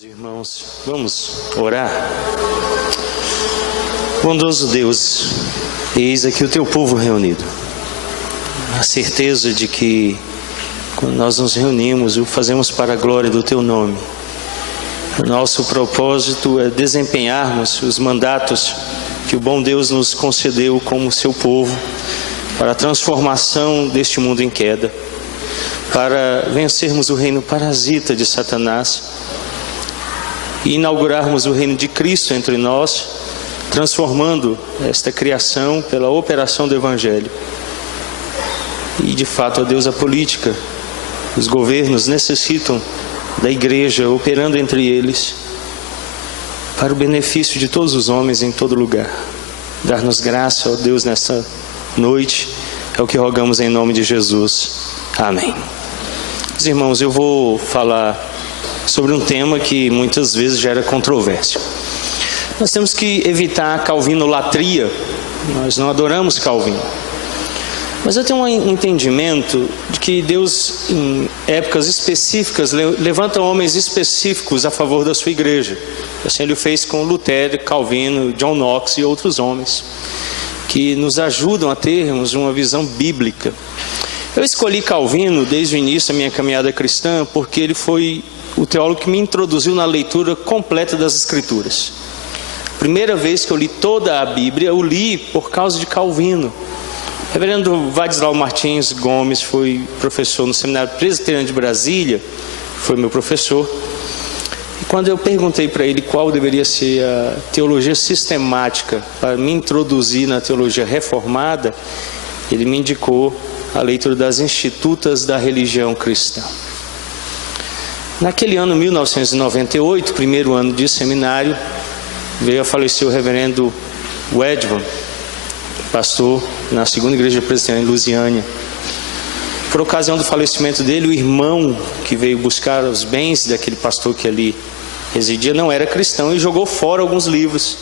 Irmãos, vamos orar. Bondoso Deus, eis aqui o teu povo reunido. A certeza de que quando nós nos reunimos, o fazemos para a glória do teu nome. O nosso propósito é desempenharmos os mandatos que o bom Deus nos concedeu como seu povo, para a transformação deste mundo em queda, para vencermos o reino parasita de Satanás e inaugurarmos o reino de Cristo entre nós, transformando esta criação pela operação do Evangelho. E de fato, ó Deus, a política, os governos necessitam da igreja operando entre eles para o benefício de todos os homens em todo lugar. Dar-nos graça, ó Deus, nesta noite, é o que rogamos em nome de Jesus. Amém. Meus irmãos, eu vou falar sobre um tema que muitas vezes gera controvérsia. Nós temos que evitar a calvinolatria. Nós não adoramos Calvino. Mas eu tenho um entendimento de que Deus, em épocas específicas, levanta homens específicos a favor da sua igreja. Assim ele fez com Lutero, Calvino, John Knox e outros homens, que nos ajudam a termos uma visão bíblica. Eu escolhi Calvino desde o início da minha caminhada cristã, porque ele foi o teólogo que me introduziu na leitura completa das Escrituras. Primeira vez que eu li toda a Bíblia, eu li por causa de Calvino. O reverendo Vadislau Martins Gomes foi professor no Seminário Presbiteriano de Brasília, foi meu professor. E quando eu perguntei para ele qual deveria ser a teologia sistemática para me introduzir na teologia reformada, ele me indicou a leitura das Institutas da Religião Cristã. Naquele ano, 1998, primeiro ano de seminário, veio a falecer o reverendo Wedgwood, pastor na segunda igreja presbiteriana em Lusiânia. Por ocasião do falecimento dele, o irmão que veio buscar os bens daquele pastor que ali residia não era cristão e jogou fora alguns livros.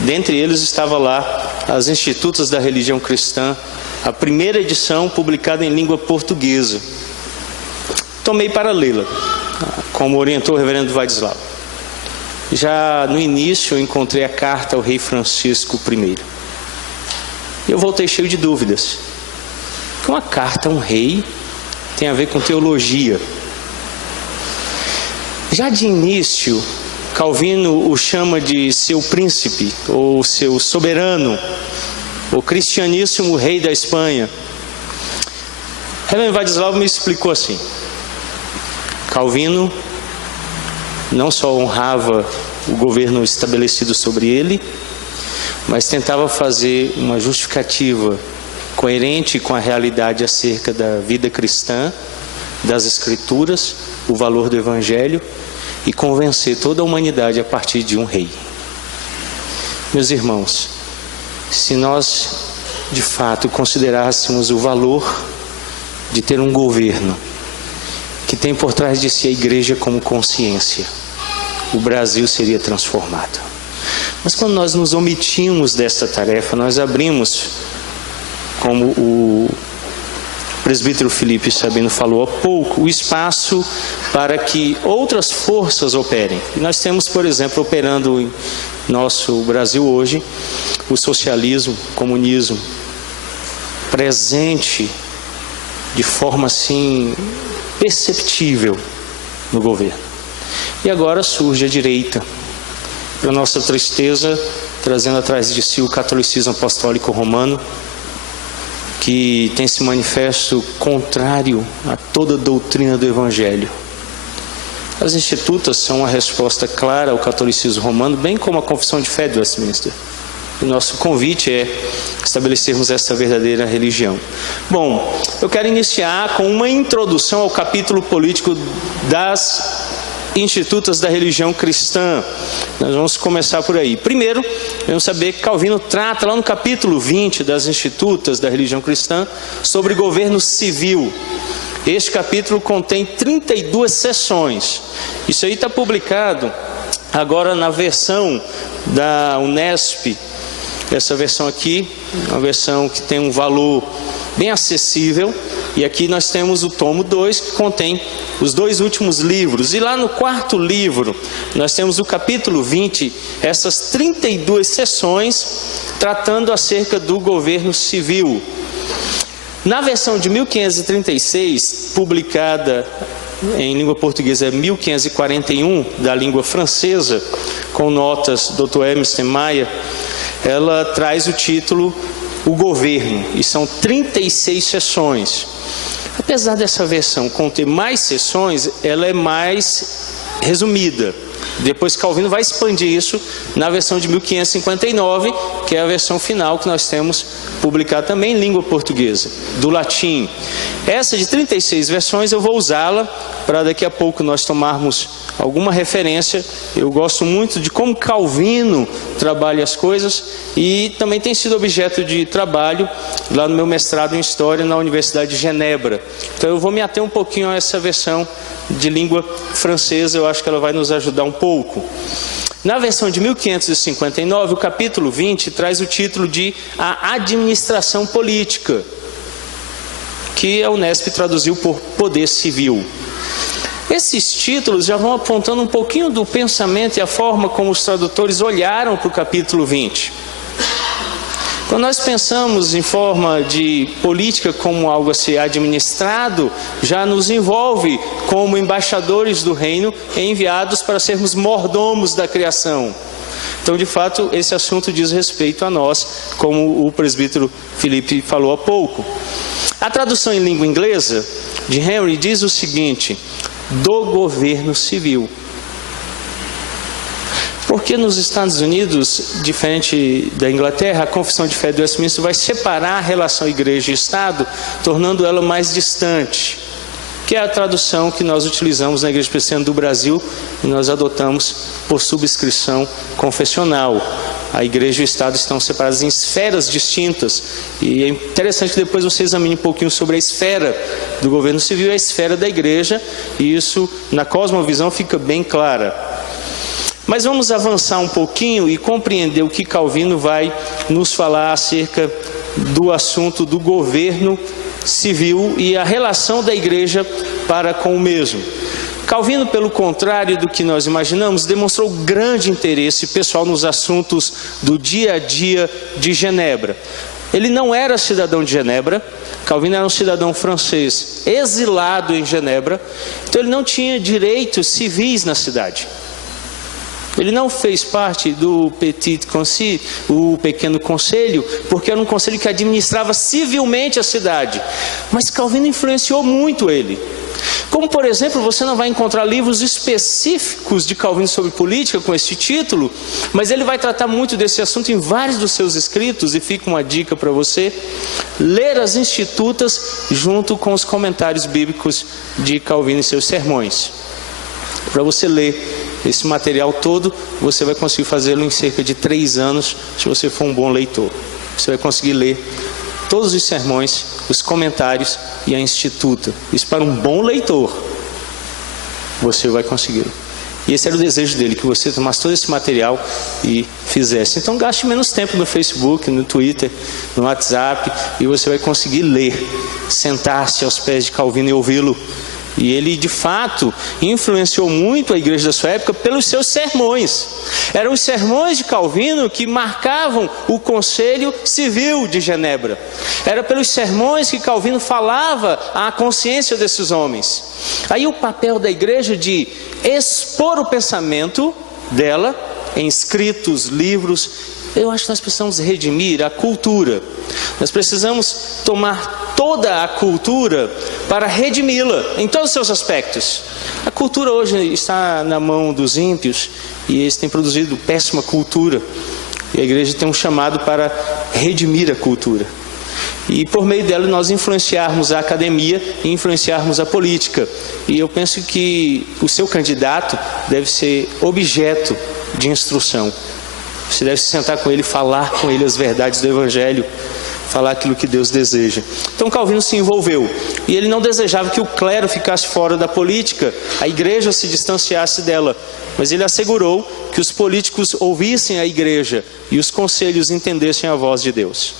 Dentre eles estava lá as Institutas da Religião Cristã, a primeira edição publicada em língua portuguesa. Tomei para lê-la, como orientou o reverendo Vadislau. Já no início eu encontrei a carta ao rei Francisco I. Eu voltei cheio de dúvidas. Uma carta a um rei tem a ver com teologia. Já de início, Calvino o chama de seu príncipe, ou seu soberano, o cristianíssimo rei da Espanha. Reverendo Vadislau me explicou assim: Calvino não só honrava o governo estabelecido sobre ele, mas tentava fazer uma justificativa coerente com a realidade acerca da vida cristã, das Escrituras, o valor do Evangelho, e convencer toda a humanidade a partir de um rei. Meus irmãos, se nós de fato considerássemos o valor de ter um governo que tem por trás de si a igreja como consciência, o Brasil seria transformado. Mas quando nós nos omitimos dessa tarefa, nós abrimos, como o presbítero Felipe Sabino falou há pouco, o espaço para que outras forças operem. E nós temos, por exemplo, operando em nosso Brasil hoje, o socialismo, o comunismo, presente de forma assim perceptível no governo. E agora surge a direita, para nossa tristeza, trazendo atrás de si o catolicismo apostólico romano, que tem se manifesto contrário a toda a doutrina do Evangelho. As Institutas são uma resposta clara ao catolicismo romano, bem como a Confissão de Fé de Westminster. O nosso convite é estabelecermos essa verdadeira religião. Bom, eu quero iniciar com uma introdução ao capítulo político das Institutas da Religião Cristã. Nós vamos começar por aí. Primeiro, vamos saber que Calvino trata lá no capítulo 20 das Institutas da Religião Cristã sobre governo civil. Este capítulo contém 32 seções. Isso aí está publicado agora na versão da Unesp. Essa versão aqui, uma versão que tem um valor bem acessível. e aqui nós temos o tomo 2, que contém os 2 últimos livros. E lá no 4º livro, nós temos o capítulo 20, essas 32 sessões tratando acerca do governo civil. Na versão de 1536, publicada em língua portuguesa 1541, da língua francesa, com notas do Dr. Hermes Maia, ela traz o título O Governo, e são 36 sessões. Apesar dessa versão conter mais sessões, ela é mais resumida. Depois Calvino vai expandir isso na versão de 1559, que é a versão final que nós temos publicada também em língua portuguesa, do latim. Essa de 36 versões eu vou usá-la para daqui a pouco nós tomarmos alguma referência. Eu gosto muito de como Calvino trabalha as coisas e também tem sido objeto de trabalho lá no meu mestrado em História na Universidade de Genebra. Então eu vou me ater um pouquinho a essa versão de língua francesa, eu acho que ela vai nos ajudar um pouco. Na versão de 1559, o capítulo 20 traz o título de A Administração Política, que a Unesp traduziu por Poder Civil. Esses títulos já vão apontando um pouquinho do pensamento e a forma como os tradutores olharam para o capítulo 20. Quando nós pensamos em forma de política como algo a ser administrado, já nos envolve como embaixadores do reino enviados para sermos mordomos da criação. Então, de fato, esse assunto diz respeito a nós, como o presbítero Felipe falou há pouco. A tradução em língua inglesa de Henry diz o seguinte: do governo civil. Porque nos Estados Unidos, diferente da Inglaterra, a Confissão de Fé de Westminster vai separar a relação igreja e Estado, tornando ela mais distante, que é a tradução que nós utilizamos na Igreja Presbiteriana do Brasil e nós adotamos por subscrição confessional. A igreja e o Estado estão separados em esferas distintas, e é interessante que depois você examine um pouquinho sobre a esfera do governo civil e a esfera da igreja, e isso na cosmovisão fica bem clara. Mas vamos avançar um pouquinho e compreender o que Calvino vai nos falar acerca do assunto do governo civil e a relação da igreja para com o mesmo. Calvino, pelo contrário do que nós imaginamos, demonstrou grande interesse pessoal nos assuntos do dia a dia de Genebra. Ele não era cidadão de Genebra, Calvino era um cidadão francês exilado em Genebra, então ele não tinha direitos civis na cidade. Ele não fez parte do Petit Conseil, o pequeno conselho, porque era um conselho que administrava civilmente a cidade. Mas Calvino influenciou muito ele. Como, por exemplo, você não vai encontrar livros específicos de Calvino sobre política com esse título, mas ele vai tratar muito desse assunto em vários dos seus escritos, e fica uma dica para você: ler as Institutas junto com os comentários bíblicos de Calvino e seus sermões. Para você ler esse material todo, você vai conseguir fazê-lo em cerca de 3 anos, se você for um bom leitor. Você vai conseguir ler todos os sermões, os comentários e a Instituta. Isso para um bom leitor, você vai conseguir. E esse era o desejo dele, que você tomasse todo esse material e fizesse. Então gaste menos tempo no Facebook, no Twitter, no WhatsApp, e você vai conseguir ler, sentar-se aos pés de Calvino e ouvi-lo. E ele, de fato, influenciou muito a igreja da sua época pelos seus sermões. Eram os sermões de Calvino que marcavam o Conselho Civil de Genebra. Era pelos sermões que Calvino falava à consciência desses homens. Aí o papel da igreja de expor o pensamento dela em escritos, livros. Eu acho que nós precisamos redimir a cultura. Nós precisamos tomar toda a cultura para redimi-la em todos os seus aspectos. A cultura hoje está na mão dos ímpios e eles têm produzido péssima cultura. E a igreja tem um chamado para redimir a cultura. E por meio dela nós influenciarmos a academia e influenciarmos a política. E eu penso que o seu candidato deve ser objeto de instrução. Você deve se sentar com ele, falar com ele as verdades do Evangelho, falar aquilo que Deus deseja. Então Calvino se envolveu, e ele não desejava que o clero ficasse fora da política, a igreja se distanciasse dela, mas ele assegurou que os políticos ouvissem a igreja e os conselhos entendessem a voz de Deus.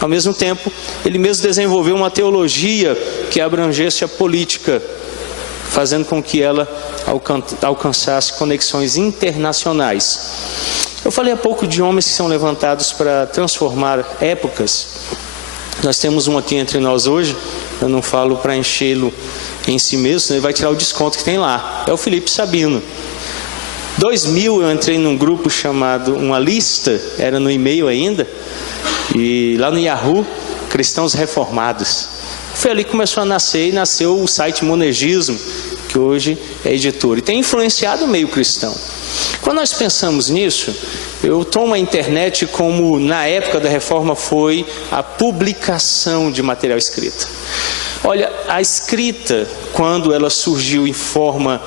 Ao mesmo tempo, ele mesmo desenvolveu uma teologia que abrangesse a política, fazendo com que ela alcançasse conexões internacionais. Eu falei há pouco de homens que são levantados para transformar épocas. Nós temos um aqui entre nós hoje, eu não falo para enchê-lo em si mesmo, ele vai tirar o desconto que tem lá. É o Felipe Sabino. 2000 eu entrei num grupo chamado Uma Lista, era no e-mail ainda, e lá no Yahoo, Cristãos Reformados. Foi ali que começou a nascer, e nasceu o site Monegismo, que hoje é editor, e tem influenciado o meio cristão. Quando nós pensamos nisso, eu tomo a internet como, na época da reforma, foi a publicação de material escrito. Olha, a escrita, quando ela surgiu em forma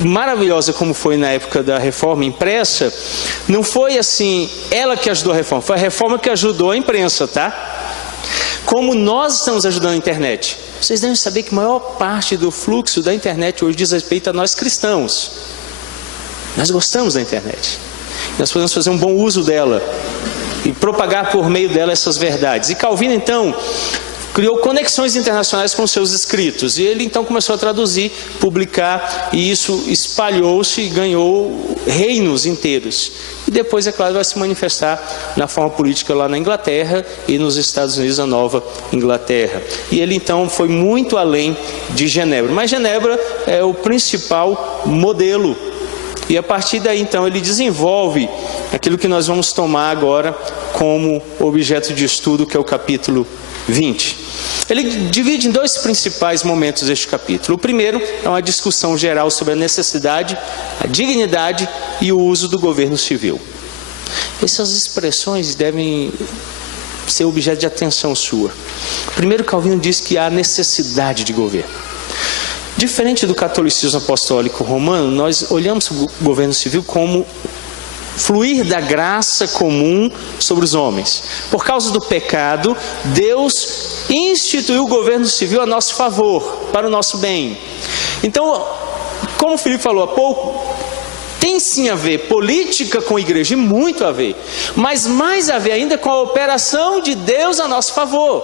maravilhosa como foi na época da reforma impressa, não foi assim, ela que ajudou a reforma, foi a reforma que ajudou a imprensa, tá? Como nós estamos ajudando a internet. Vocês devem saber que a maior parte do fluxo da internet hoje diz respeito a nós cristãos. Nós gostamos da internet. Nós podemos fazer um bom uso dela e propagar por meio dela essas verdades. E Calvino, então, criou conexões internacionais com seus escritos. E ele, então, começou a traduzir, publicar, e isso espalhou-se e ganhou reinos inteiros. E depois, é claro, vai se manifestar na forma política lá na Inglaterra e nos Estados Unidos, a Nova Inglaterra. E ele, então, foi muito além de Genebra. Mas Genebra é o principal modelo. E a partir daí, então, ele desenvolve aquilo que nós vamos tomar agora como objeto de estudo, que é o capítulo 20. Ele divide em dois principais momentos este capítulo. O primeiro é uma discussão geral sobre a necessidade, a dignidade e o uso do governo civil. Essas expressões devem ser objeto de atenção sua. Primeiro, Calvino diz que há necessidade de governo. Diferente do catolicismo apostólico romano, nós olhamos o governo civil como fluir da graça comum sobre os homens. Por causa do pecado, Deus instituiu o governo civil a nosso favor, para o nosso bem. Então, como o Felipe falou há pouco, tem sim a ver política com a igreja, e muito a ver, mas mais a ver ainda com a operação de Deus a nosso favor,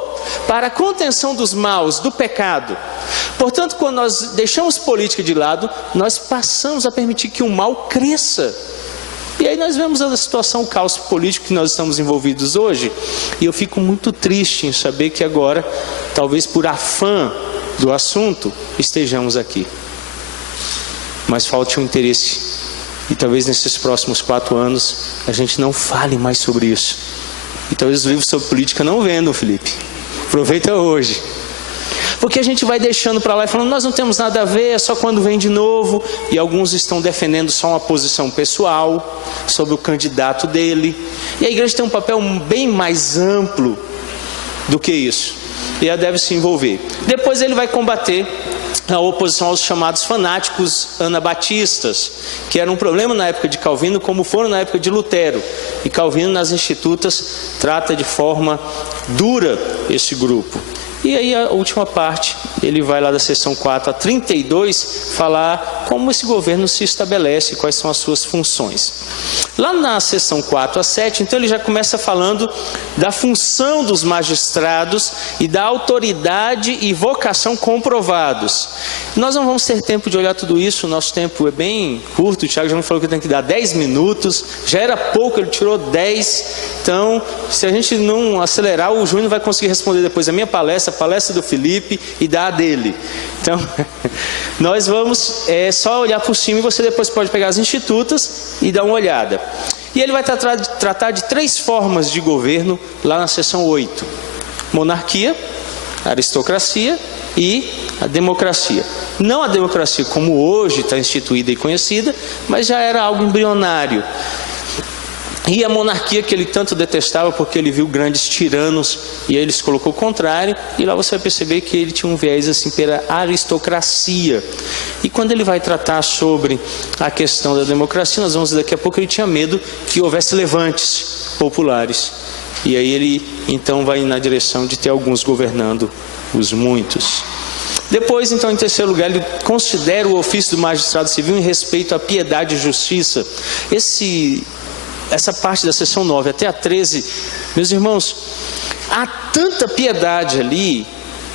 para a contenção dos maus, do pecado. Portanto, quando nós deixamos política de lado, nós passamos a permitir que o mal cresça. E aí nós vemos a situação, o caos político que nós estamos envolvidos hoje, e eu fico muito triste em saber que agora, talvez por afã do assunto, estejamos aqui. Mas falte um interesse. E talvez nesses próximos 4 anos a gente não fale mais sobre isso. E talvez os livros sobre política não vendam, Felipe. Aproveita hoje. Porque a gente vai deixando para lá e falando, nós não temos nada a ver, é só quando vem de novo. E alguns estão defendendo só uma posição pessoal sobre o candidato dele. E a igreja tem um papel bem mais amplo do que isso. E ela deve se envolver. Depois ele vai combater a oposição aos chamados fanáticos anabatistas, que era um problema na época de Calvino, como foram na época de Lutero. E Calvino, nas Institutas, trata de forma dura esse grupo. E aí a última parte, ele vai lá da seção 4 a 32, falar como esse governo se estabelece, quais são as suas funções. Lá na seção 4 a 7, então ele já começa falando da função dos magistrados e da autoridade e vocação comprovados. Nós não vamos ter tempo de olhar tudo isso, o nosso tempo é bem curto, o Tiago já me falou que eu tenho que dar 10 minutos, já era pouco, ele tirou 10, então se a gente não acelerar, o Júnior vai conseguir responder depois a minha palestra, a palestra do Felipe e da dele. Então, nós vamos só olhar por cima e você depois pode pegar as institutas e dar uma olhada. E ele vai tratar de 3 formas de governo lá na seção 8. Monarquia, aristocracia e a democracia. Não a democracia como hoje está instituída e conhecida, mas já era algo embrionário. E a monarquia que ele tanto detestava porque ele viu grandes tiranos e aí ele se colocou contrário, e lá você vai perceber que ele tinha um viés assim pela aristocracia. E quando ele vai tratar sobre a questão da democracia, nós vamos ver daqui a pouco, ele tinha medo que houvesse levantes populares, E aí ele então vai na direção de ter alguns governando os muitos. Depois, então, em terceiro lugar, ele considera o ofício do magistrado civil em respeito à piedade e justiça. Essa parte da seção 9 até a 13, meus irmãos, há tanta piedade ali,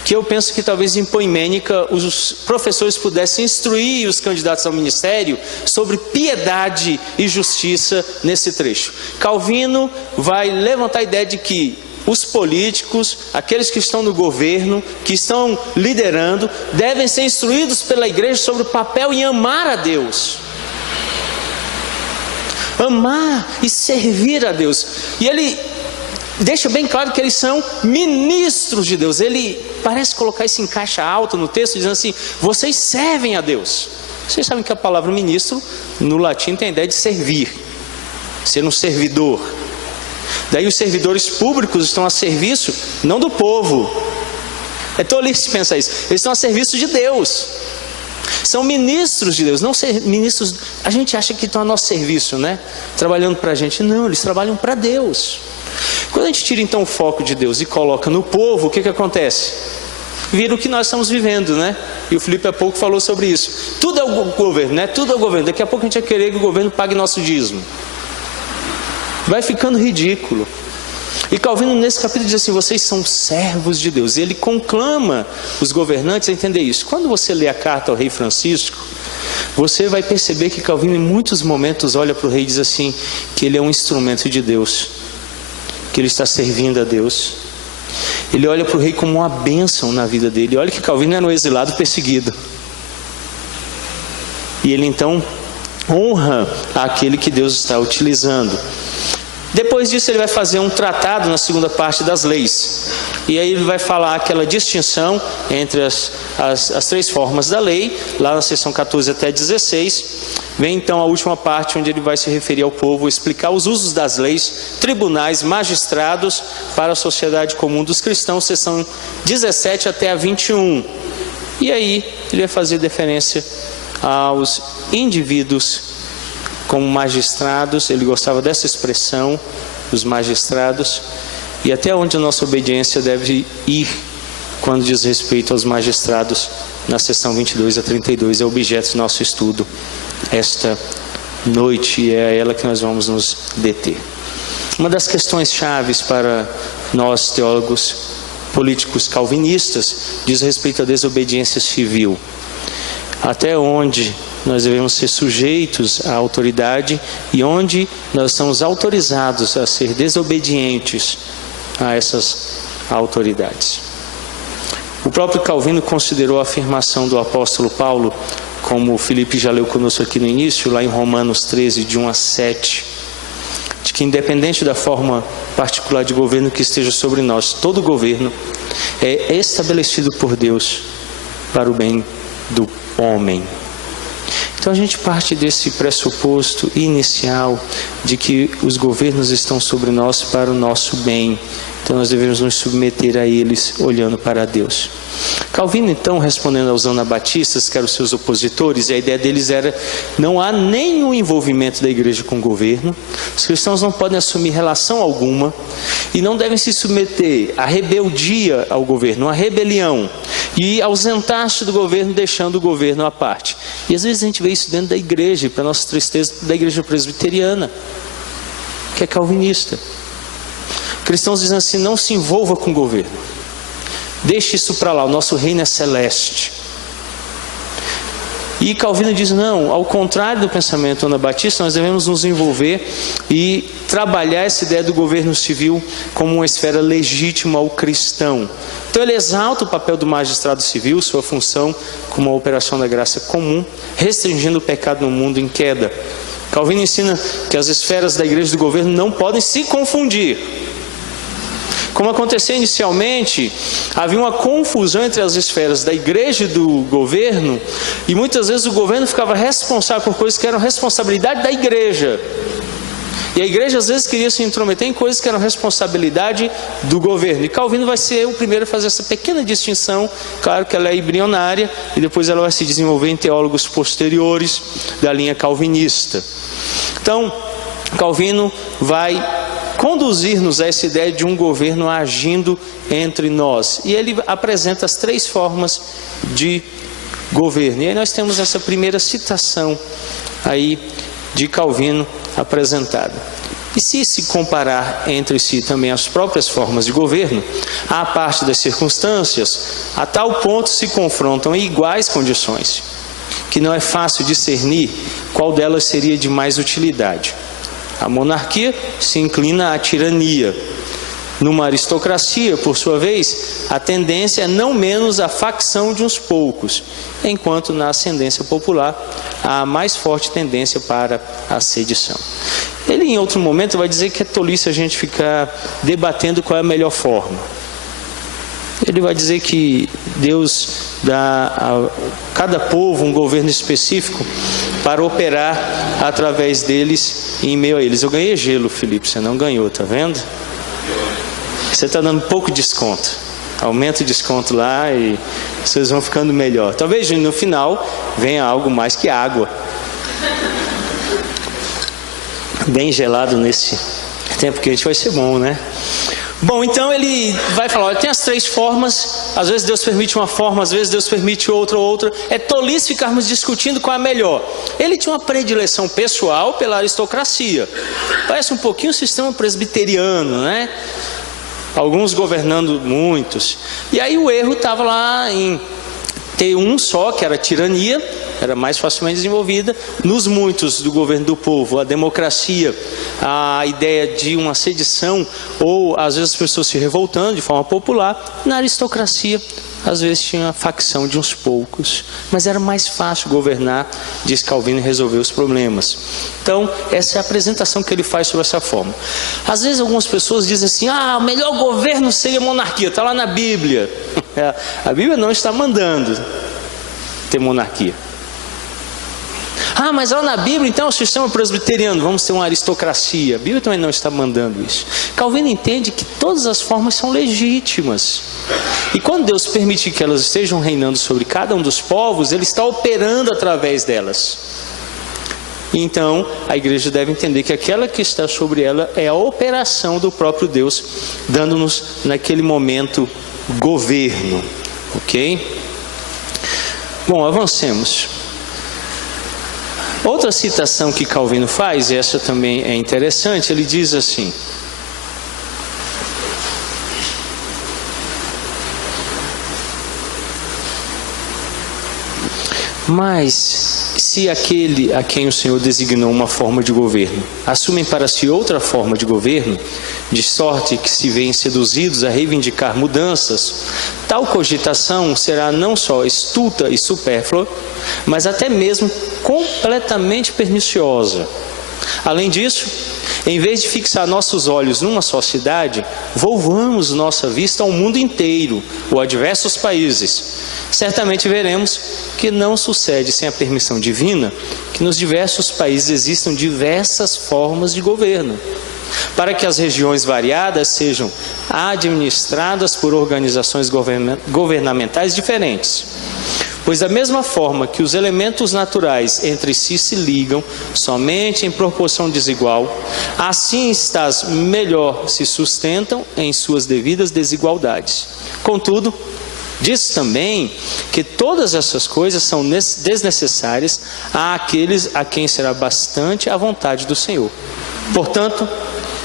que eu penso que talvez em Poimênica os professores pudessem instruir os candidatos ao ministério sobre piedade e justiça nesse trecho. Calvino vai levantar a ideia de que os políticos, aqueles que estão no governo, que estão liderando, devem ser instruídos pela igreja sobre o papel em amar a Deus. Amar e servir a Deus. E ele deixa bem claro que eles são ministros de Deus. Ele parece colocar isso em caixa alta no texto, dizendo assim: vocês servem a Deus. Vocês sabem que a palavra ministro no latim tem a ideia de servir, ser um servidor. Daí os servidores públicos estão a serviço não do povo. É tolice pensar isso. Eles estão a serviço de Deus. São ministros de Deus, não ministros. A gente acha que estão a nosso serviço, né? Trabalhando para a gente. Não, eles trabalham para Deus. Quando a gente tira então o foco de Deus e coloca no povo, o que acontece? Vira o que nós estamos vivendo, né? E o Felipe há pouco falou sobre isso. Tudo é o governo, né? Tudo é o governo. Daqui a pouco a gente vai querer que o governo pague nosso dízimo. Vai ficando ridículo. E Calvino nesse capítulo diz assim: vocês são servos de Deus. E ele conclama os governantes a entender isso. Quando você lê a carta ao rei Francisco, você vai perceber que Calvino em muitos momentos olha para o rei e diz assim, que ele é um instrumento de Deus, que ele está servindo a Deus. Ele olha para o rei como uma bênção na vida dele. Olha que Calvino era um exilado perseguido, e ele então honra aquele que Deus está utilizando. Depois disso ele vai fazer um tratado na segunda parte das leis. E aí ele vai falar aquela distinção entre as três formas da lei, lá na seção 14 até 16. Vem então a última parte, onde ele vai se referir ao povo, explicar os usos das leis, tribunais, magistrados para a sociedade comum dos cristãos, seção 17 até a 21. E aí ele vai fazer deferência aos indivíduos como magistrados. Ele gostava dessa expressão, os magistrados, e até onde a nossa obediência deve ir quando diz respeito aos magistrados, na seção 22 a 32, é objeto do nosso estudo esta noite, e é a ela que nós vamos nos deter. Uma das questões chaves para nós teólogos políticos calvinistas diz respeito à desobediência civil. Até onde nós devemos ser sujeitos à autoridade e onde nós somos autorizados a ser desobedientes a essas autoridades. O próprio Calvino considerou a afirmação do apóstolo Paulo, como o Felipe já leu conosco aqui no início, lá em Romanos 13, de 1 a 7, de que independente da forma particular de governo que esteja sobre nós, todo governo é estabelecido por Deus para o bem do homem. Então a gente parte desse pressuposto inicial de que os governos estão sobre nós para o nosso bem. Então nós devemos nos submeter a eles olhando para Deus. Calvino então, respondendo aos anabatistas, que eram seus opositores, e a ideia deles era: não há nenhum envolvimento da igreja com o governo, os cristãos não podem assumir relação alguma e não devem se submeter à rebeldia ao governo, à rebelião, e ausentar-se do governo, deixando o governo à parte. E às vezes a gente vê isso dentro da igreja, para nossa tristeza, da igreja presbiteriana, que é calvinista. Cristãos dizem assim: não se envolva com o governo, deixe isso para lá, o nosso reino é celeste. E Calvino diz: não, ao contrário do pensamento anabatista, nós devemos nos envolver e trabalhar essa ideia do governo civil como uma esfera legítima ao cristão. Então ele exalta o papel do magistrado civil, sua função como uma operação da graça comum, restringindo o pecado no mundo em queda. Calvino ensina que as esferas da igreja e do governo não podem se confundir. Como aconteceu inicialmente, havia uma confusão entre as esferas da igreja e do governo, e muitas vezes o governo ficava responsável por coisas que eram responsabilidade da igreja, e a igreja às vezes queria se intrometer em coisas que eram responsabilidade do governo. E Calvino vai ser o primeiro a fazer essa pequena distinção. Claro que ela é embrionária, e depois ela vai se desenvolver em teólogos posteriores da linha calvinista. Então Calvino vai conduzir-nos a essa ideia de um governo agindo entre nós. E ele apresenta as 3 formas de governo. E aí nós temos essa primeira citação aí de Calvino apresentada. E se comparar entre si também as próprias formas de governo, à parte das circunstâncias, a tal ponto se confrontam em iguais condições, que não é fácil discernir qual delas seria de mais utilidade. A monarquia se inclina à tirania. Numa aristocracia, por sua vez, a tendência é não menos a facção de uns poucos, enquanto na ascendência popular há a mais forte tendência para a sedição. Ele, em outro momento, vai dizer que é tolice a gente ficar debatendo qual é a melhor forma. Ele vai dizer que Deus dá a cada povo um governo específico para operar através deles e em meio a eles. Eu ganhei gelo, Felipe, você não ganhou, tá vendo? Você está dando pouco desconto. Aumenta o desconto lá e vocês vão ficando melhor. Talvez no final venha algo mais que água. Bem gelado nesse tempo que a gente vai ser bom, né? Bom, então ele vai falar, olha, tem as 3 formas, às vezes Deus permite uma forma, às vezes Deus permite outra. É tolice ficarmos discutindo qual é a melhor. Ele tinha uma predileção pessoal pela aristocracia. Parece um pouquinho o sistema presbiteriano, né? Alguns governando muitos. E aí o erro estava lá em ter um só, que era a tirania, era mais facilmente desenvolvida. Nos muitos do governo do povo, a democracia, a ideia de uma sedição, ou às vezes as pessoas se revoltando de forma popular. Na aristocracia, às vezes tinha a facção de uns poucos, mas era mais fácil governar, diz Calvino, e resolver os problemas. Então, essa é a apresentação que ele faz sobre essa forma. Às vezes algumas pessoas dizem assim, o melhor governo seria a monarquia, está lá na Bíblia. A Bíblia não está mandando ter monarquia. Mas lá na Bíblia, então, é o sistema presbiteriano, vamos ter uma aristocracia. A Bíblia também não está mandando isso. Calvino entende que todas as formas são legítimas. E quando Deus permite que elas estejam reinando sobre cada um dos povos, Ele está operando através delas. Então, a igreja deve entender que aquela que está sobre ela é a operação do próprio Deus, dando-nos, naquele momento, governo. Ok? Bom, avancemos. Outra citação que Calvino faz, e essa também é interessante, ele diz assim: mas se aquele a quem o Senhor designou uma forma de governo assumem para si outra forma de governo, de sorte que se veem seduzidos a reivindicar mudanças, tal cogitação será não só estulta e supérflua, mas até mesmo completamente perniciosa. Além disso, em vez de fixar nossos olhos numa só cidade, volvamos nossa vista ao mundo inteiro, ou a diversos países. Certamente veremos que não sucede sem a permissão divina que nos diversos países existam diversas formas de governo, para que as regiões variadas sejam administradas por organizações governamentais diferentes. Pois da mesma forma que os elementos naturais entre si se ligam somente em proporção desigual, assim estas melhor se sustentam em suas devidas desigualdades. Contudo, diz também que todas essas coisas são desnecessárias àqueles a quem será bastante a vontade do Senhor. Portanto,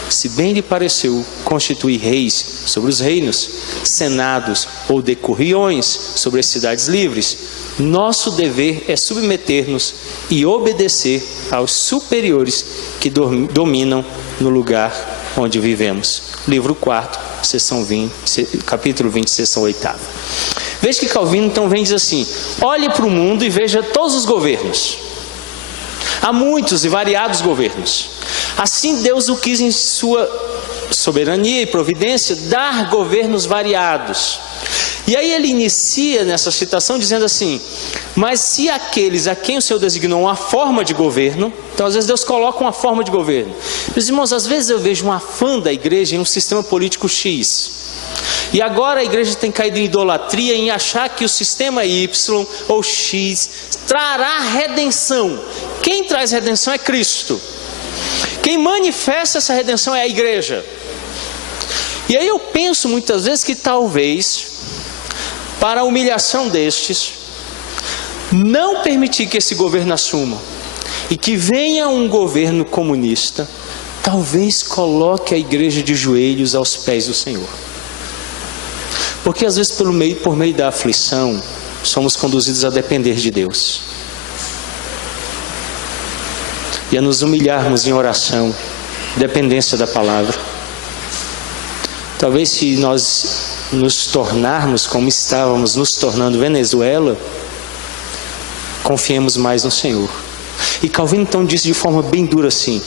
se bem lhe pareceu constituir reis sobre os reinos, senados ou decuriões sobre as cidades livres, nosso dever é submeter-nos e obedecer aos superiores que dominam no lugar onde vivemos. Livro 4, seção 20, capítulo 20, seção 8ª. Veja que Calvino então vem e diz assim: olhe para o mundo e veja todos os governos. Há muitos e variados governos. Assim Deus o quis em sua soberania e providência dar governos variados. E aí ele inicia nessa citação dizendo assim: mas se aqueles a quem o Senhor designou uma forma de governo, então às vezes Deus coloca uma forma de governo. Meus irmãos, às vezes eu vejo um afã da igreja em um sistema político X. E agora a igreja tem caído em idolatria em achar que o sistema Y ou X trará redenção. Quem traz redenção é Cristo. Quem manifesta essa redenção é a igreja. E aí eu penso muitas vezes que talvez, para a humilhação destes, não permitir que esse governo assuma e que venha um governo comunista, talvez coloque a igreja de joelhos aos pés do Senhor. Porque às vezes por meio da aflição, somos conduzidos a depender de Deus e a nos humilharmos em oração, dependência da palavra. Talvez se nós nos tornarmos como estávamos nos tornando Venezuela, confiemos mais no Senhor. E Calvino então disse de forma bem dura assim: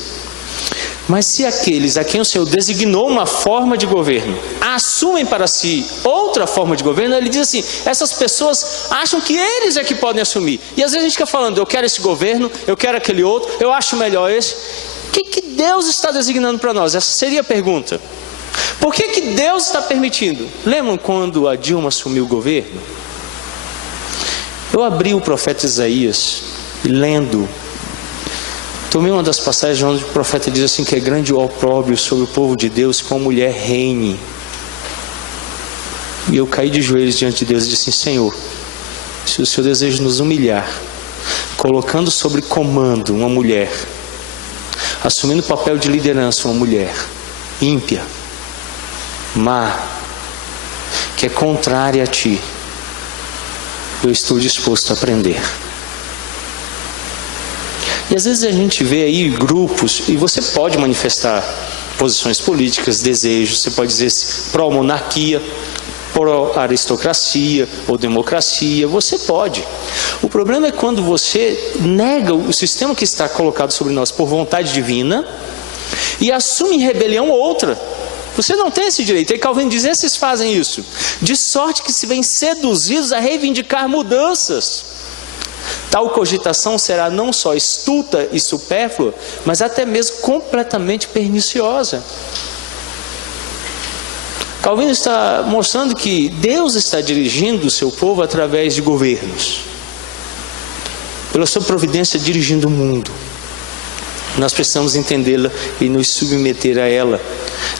mas se aqueles a quem o Senhor designou uma forma de governo assumem para si outra forma de governo, ele diz assim, essas pessoas acham que eles é que podem assumir. E às vezes a gente fica falando, eu quero esse governo, eu quero aquele outro, eu acho melhor esse. O que Deus está designando para nós? Essa seria a pergunta. Por que Deus está permitindo? Lembram quando a Dilma assumiu o governo? Eu abri o profeta Isaías e lendo, tomei uma das passagens onde o profeta diz assim, que é grande o opróbrio sobre o povo de Deus, que uma mulher reine. E eu caí de joelhos diante de Deus e disse assim, Senhor, se o Senhor deseja nos humilhar, colocando sobre comando uma mulher, assumindo o papel de liderança uma mulher ímpia, má, que é contrária a Ti, eu estou disposto a aprender. E às vezes a gente vê aí grupos, e você pode manifestar posições políticas, desejos, você pode dizer pró-monarquia, pró-aristocracia ou democracia, você pode. O problema é quando você nega o sistema que está colocado sobre nós por vontade divina e assume em rebelião outra. Você não tem esse direito. E Calvino diz, esses fazem isso, de sorte que se vêm seduzidos a reivindicar mudanças. Tal cogitação será não só estulta e supérflua, mas até mesmo completamente perniciosa. Calvino está mostrando que Deus está dirigindo o seu povo através de governos, pela sua providência dirigindo o mundo. Nós precisamos entendê-la e nos submeter a ela.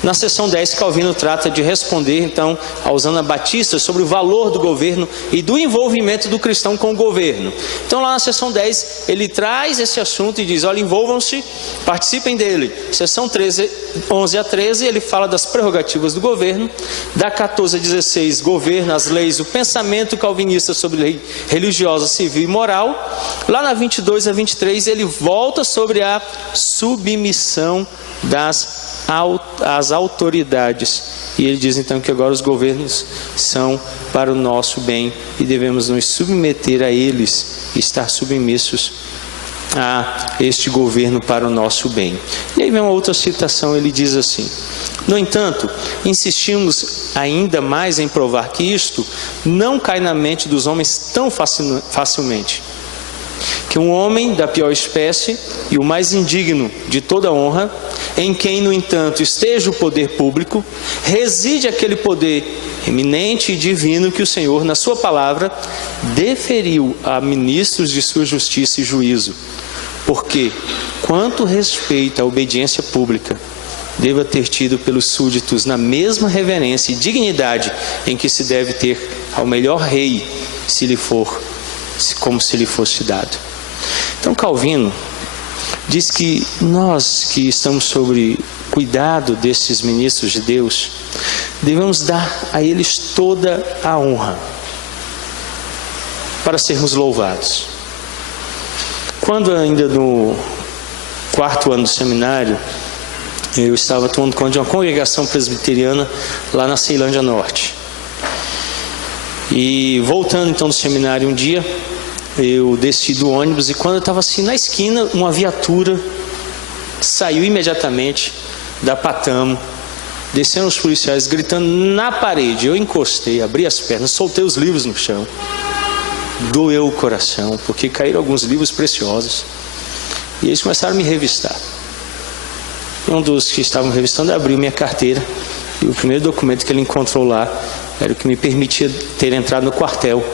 Na seção 10, Calvino trata de responder então aos anabatistas sobre o valor do governo e do envolvimento do cristão com o governo. Então lá na seção 10 ele traz esse assunto e diz, olha, envolvam-se, participem dele. Seção 11 a 13 ele fala das prerrogativas do governo. Da 14 a 16, governo, as leis, o pensamento calvinista sobre lei religiosa, civil e moral. Lá na 22 a 23 ele volta sobre a submissão às autoridades. E ele diz então que agora os governos são para o nosso bem e devemos nos submeter a eles, estar submissos a este governo para o nosso bem. E aí vem uma outra citação, ele diz assim, no entanto, insistimos ainda mais em provar que isto não cai na mente dos homens tão facilmente, que um homem da pior espécie e o mais indigno de toda honra, em quem, no entanto, esteja o poder público, reside aquele poder eminente e divino que o Senhor, na sua palavra, deferiu a ministros de sua justiça e juízo. Porque, quanto respeito à obediência pública, deva ter tido pelos súditos na mesma reverência e dignidade em que se deve ter ao melhor rei, como se lhe fosse dado. Então Calvino diz que nós que estamos sob cuidado desses ministros de Deus, devemos dar a eles toda a honra para sermos louvados. Quando ainda no 4º ano do seminário, eu estava tomando conta de uma congregação presbiteriana lá na Ceilândia Norte. E voltando então do seminário um dia, eu desci do ônibus e quando eu estava assim na esquina, uma viatura saiu imediatamente da Patamo, desceram os policiais gritando na parede. Eu encostei, abri as pernas, soltei os livros no chão. Doeu o coração, porque caíram alguns livros preciosos. E eles começaram a me revistar. E um dos que estavam revistando abriu minha carteira e o primeiro documento que ele encontrou lá era o que me permitia ter entrado no quartel.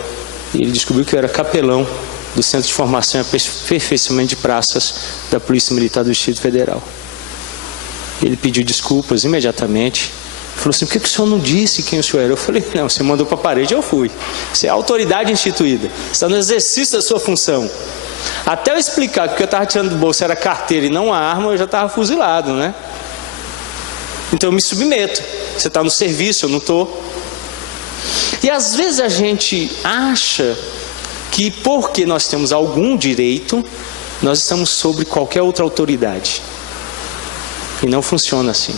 E ele descobriu que eu era capelão do Centro de Formação e Aperfeiçoamento de Praças da Polícia Militar do Distrito Federal. Ele pediu desculpas imediatamente. Falou assim: por que o senhor não disse quem o senhor era? Eu falei: não, você mandou para a parede, eu fui. Você é a autoridade instituída, você está no exercício da sua função. Até eu explicar que o que eu estava tirando do bolso era carteira e não a arma, eu já estava fuzilado, né? Então eu me submeto. Você está no serviço, eu não estou. E às vezes a gente acha que porque nós temos algum direito, nós estamos sobre qualquer outra autoridade. E não funciona assim.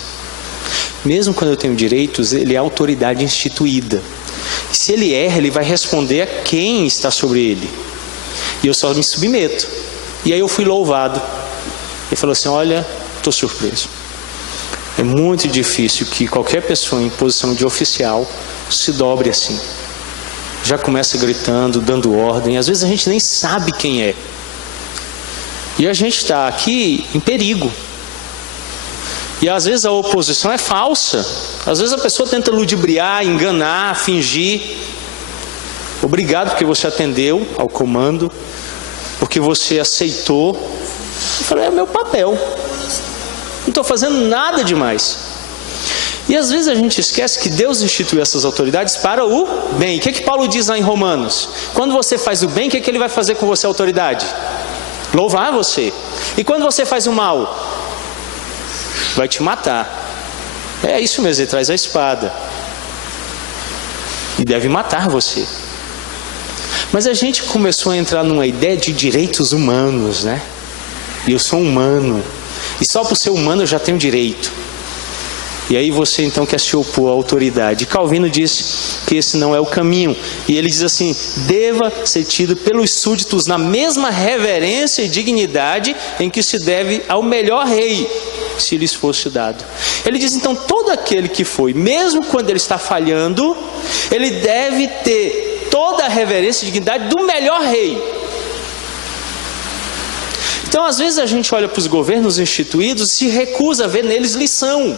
Mesmo quando eu tenho direitos, ele é autoridade instituída. E se ele erra, ele vai responder a quem está sobre ele. E eu só me submeto. E aí eu fui louvado. Ele falou assim: olha, estou surpreso. É muito difícil que qualquer pessoa em posição de oficial se dobre assim. Já começa gritando, dando ordem. Às vezes a gente nem sabe quem é. E a gente está aqui em perigo. E às vezes a oposição é falsa. Às vezes a pessoa tenta ludibriar, enganar, fingir. Obrigado porque você atendeu ao comando, porque você aceitou. Eu falei: é meu papel. Não estou fazendo nada demais. E às vezes a gente esquece que Deus instituiu essas autoridades para o bem. O que que Paulo diz lá em Romanos? Quando você faz o bem, o que que ele vai fazer com você, a autoridade? Louvar você. E quando você faz o mal? Vai te matar. É isso mesmo, ele traz a espada e deve matar você. Mas a gente começou a entrar numa ideia de direitos humanos, né? E eu sou humano, e só por ser humano eu já tenho direito. E aí você então quer se opor à autoridade. Calvino disse que esse não é o caminho. E ele diz assim: deva ser tido pelos súditos na mesma reverência e dignidade em que se deve ao melhor rei, se lhes fosse dado. Ele diz então: todo aquele que foi, mesmo quando ele está falhando, ele deve ter toda a reverência e dignidade do melhor rei. Então às vezes a gente olha para os governos instituídos e se recusa a ver neles lição.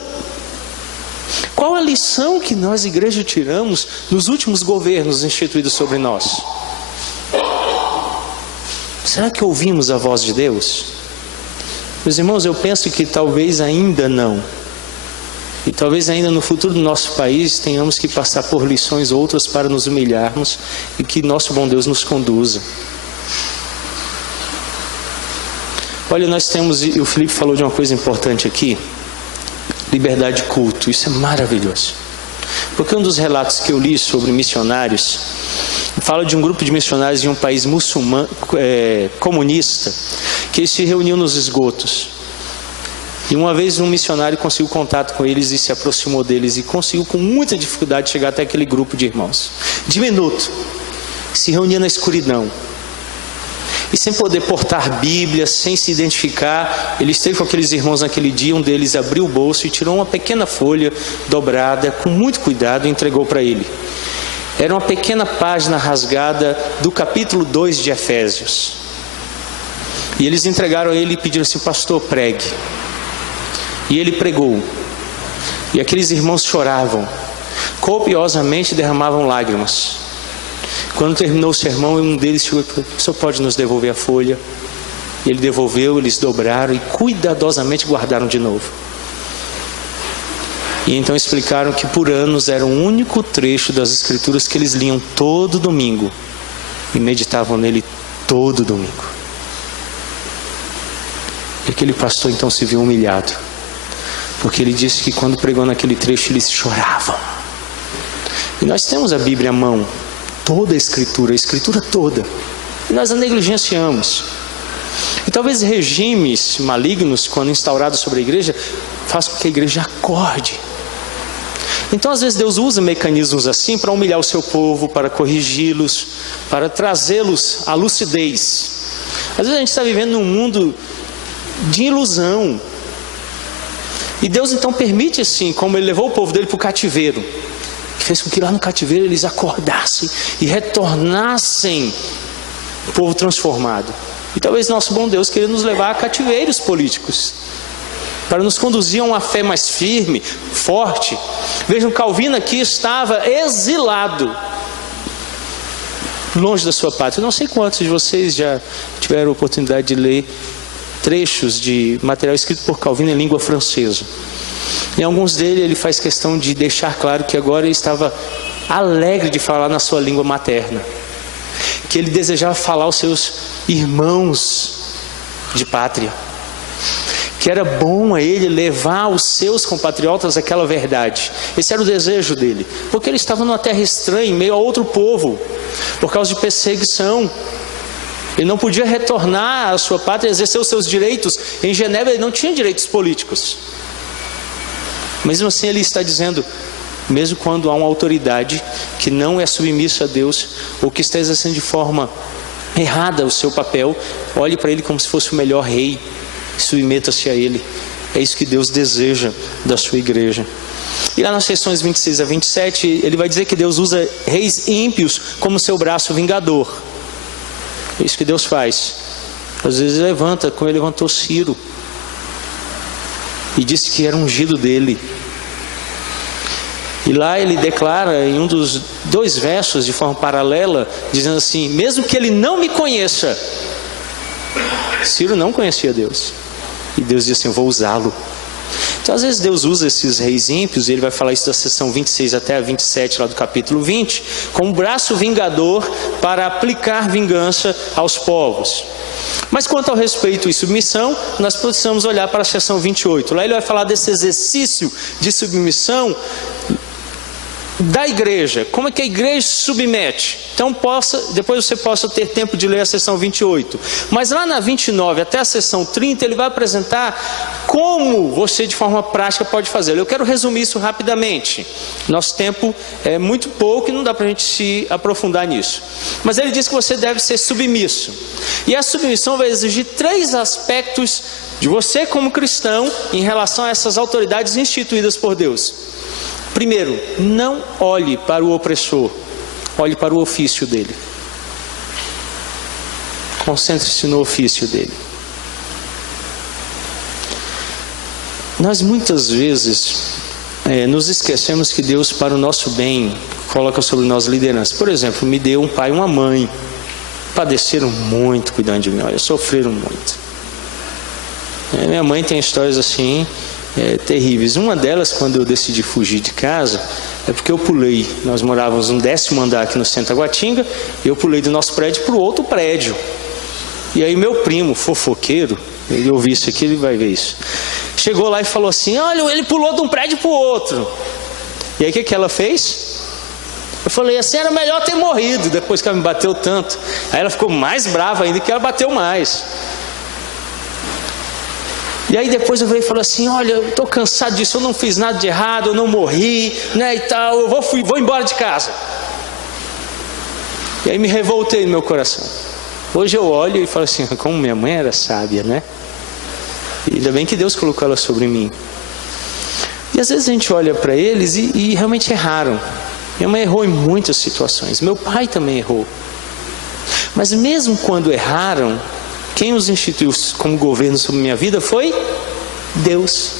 Qual a lição que nós, igreja, tiramos nos últimos governos instituídos sobre nós? Será que ouvimos a voz de Deus? Meus irmãos, eu penso que talvez ainda não. E talvez ainda no futuro do nosso país tenhamos que passar por lições outras para nos humilharmos e que nosso bom Deus nos conduza. Olha, nós temos, e o Felipe falou de uma coisa importante aqui: liberdade de culto. Isso é maravilhoso. Porque um dos relatos que eu li sobre missionários fala de um grupo de missionários em um país muçulmano, comunista, que se reuniu nos esgotos. E uma vez um missionário conseguiu contato com eles e se aproximou deles e conseguiu com muita dificuldade chegar até aquele grupo de irmãos. Diminuto. Se reunia na escuridão. E sem poder portar Bíblia, sem se identificar, ele esteve com aqueles irmãos naquele dia. Um deles abriu o bolso e tirou uma pequena folha dobrada, com muito cuidado, e entregou para ele. Era uma pequena página rasgada do capítulo 2 de Efésios. E eles entregaram a ele e pediram assim: pastor, pregue. E ele pregou. E aqueles irmãos choravam, copiosamente derramavam lágrimas. Quando terminou o sermão, um deles chegou e falou: o senhor pode nos devolver a folha? Ele devolveu, eles dobraram e cuidadosamente guardaram de novo. E então explicaram que por anos era o único trecho das Escrituras que eles liam todo domingo e meditavam nele todo domingo. E aquele pastor então se viu humilhado, porque ele disse que quando pregou naquele trecho eles choravam. E nós temos a Bíblia à mão, toda a Escritura toda, e nós a negligenciamos. E talvez regimes malignos, quando instaurados sobre a igreja, façam com que a igreja acorde. Então às vezes Deus usa mecanismos assim para humilhar o seu povo, para corrigi-los, para trazê-los à lucidez. Às vezes a gente está vivendo num mundo de ilusão, e Deus então permite assim, como Ele levou o povo dele para o cativeiro, que fez com que lá no cativeiro eles acordassem e retornassem povo transformado. E talvez nosso bom Deus queira nos levar a cativeiros políticos, para nos conduzir a uma fé mais firme, forte. Vejam, Calvino aqui estava exilado, longe da sua pátria. Eu não sei quantos de vocês já tiveram a oportunidade de ler trechos de material escrito por Calvino em língua francesa. Em alguns deles ele faz questão de deixar claro que agora ele estava alegre de falar na sua língua materna, que ele desejava falar aos seus irmãos de pátria, que era bom a ele levar os seus compatriotas aquela verdade. Esse era o desejo dele, porque ele estava numa terra estranha, em meio a outro povo, por causa de perseguição. Ele não podia retornar à sua pátria e exercer os seus direitos. Em Genebra ele não tinha direitos políticos. Mesmo assim ele está dizendo, mesmo quando há uma autoridade que não é submissa a Deus, ou que está exercendo de forma errada o seu papel, olhe para ele como se fosse o melhor rei, submeta-se a ele. É isso que Deus deseja da sua igreja. E lá nas seções 26 a 27, ele vai dizer que Deus usa reis ímpios como seu braço vingador. É isso que Deus faz. Às vezes levanta, como ele levantou Ciro, e disse que era ungido dele. E lá ele declara em um dos 2 versos de forma paralela, dizendo assim, mesmo que ele não me conheça, Ciro não conhecia Deus, e Deus diz assim, eu vou usá-lo. Então às vezes Deus usa esses reis ímpios, e ele vai falar isso da seção 26 até a 27 lá do capítulo 20, como braço vingador para aplicar vingança aos povos. Mas quanto ao respeito e submissão, nós precisamos olhar para a seção 28. Lá ele vai falar desse exercício de submissão da igreja. Como é que a igreja se submete? Então depois você possa ter tempo de ler a seção 28. Mas lá na 29 até a seção 30, ele vai apresentar como você de forma prática pode fazer. Eu quero resumir isso rapidamente. Nosso tempo é muito pouco e não dá para a gente se aprofundar nisso. Mas ele diz que você deve ser submisso. E a submissão vai exigir 3 aspectos de você como cristão em relação a essas autoridades instituídas por Deus. Primeiro, não olhe para o opressor, olhe para o ofício dele. Concentre-se no ofício dele. Nós muitas vezes nos esquecemos que Deus, para o nosso bem, coloca sobre nós liderança. Por exemplo, me deu um pai e uma mãe, padeceram muito cuidando de mim, olha, sofreram muito. Minha mãe tem histórias assim, terríveis. Uma delas, quando eu decidi fugir de casa, é porque eu pulei. Nós morávamos no 10º andar aqui no centro da Guatinga, e eu pulei do nosso prédio para o outro prédio. E aí meu primo, fofoqueiro, ele ouviu isso aqui, ele vai ver isso, chegou lá e falou assim, olha, ele pulou de um prédio para o outro. E aí o que ela fez? Eu falei assim, era melhor ter morrido, depois que ela me bateu tanto. Aí ela ficou mais brava ainda, que ela bateu mais. E aí depois eu falei assim, olha, eu estou cansado disso, eu não fiz nada de errado, eu não morri, né, e tal, eu vou embora de casa. E aí me revoltei no meu coração. Hoje eu olho e falo assim, como minha mãe era sábia, né? E ainda bem que Deus colocou ela sobre mim. E às vezes a gente olha para eles e realmente erraram. Minha mãe errou em muitas situações, meu pai também errou. Mas mesmo quando erraram, quem os instituiu como governo sobre minha vida foi Deus.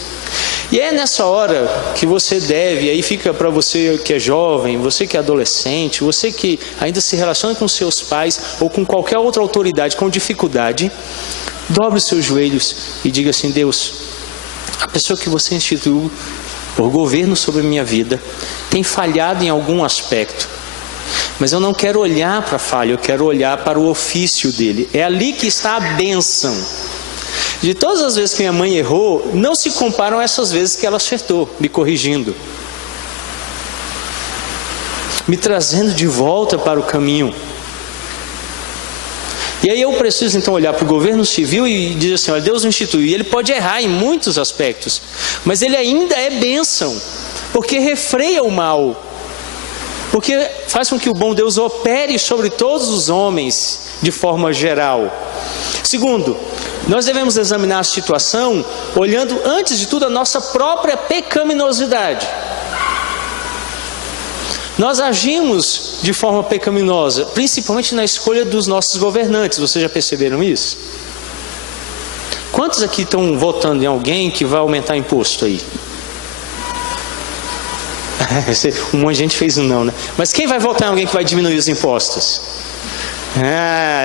E é nessa hora que você deve, aí fica para você que é jovem, você que é adolescente, você que ainda se relaciona com seus pais ou com qualquer outra autoridade com dificuldade, dobre os seus joelhos e diga assim, Deus, a pessoa que você instituiu por governo sobre a minha vida tem falhado em algum aspecto. Mas eu não quero olhar para a falha, eu quero olhar para o ofício dele. É ali que está a bênção. De todas as vezes que minha mãe errou, não se comparam a essas vezes que ela acertou, me corrigindo, me trazendo de volta para o caminho. E aí eu preciso então olhar para o governo civil e dizer assim, olha, Deus o instituiu. E ele pode errar em muitos aspectos, mas ele ainda é bênção, porque refreia o mal, porque faz com que o bom Deus opere sobre todos os homens de forma geral. Segundo, nós devemos examinar a situação olhando antes de tudo a nossa própria pecaminosidade. Nós agimos de forma pecaminosa, principalmente na escolha dos nossos governantes. Vocês já perceberam isso? Quantos aqui estão votando em alguém que vai aumentar imposto aí? Um monte de gente fez um não, né? Mas quem vai votar em alguém que vai diminuir os impostos?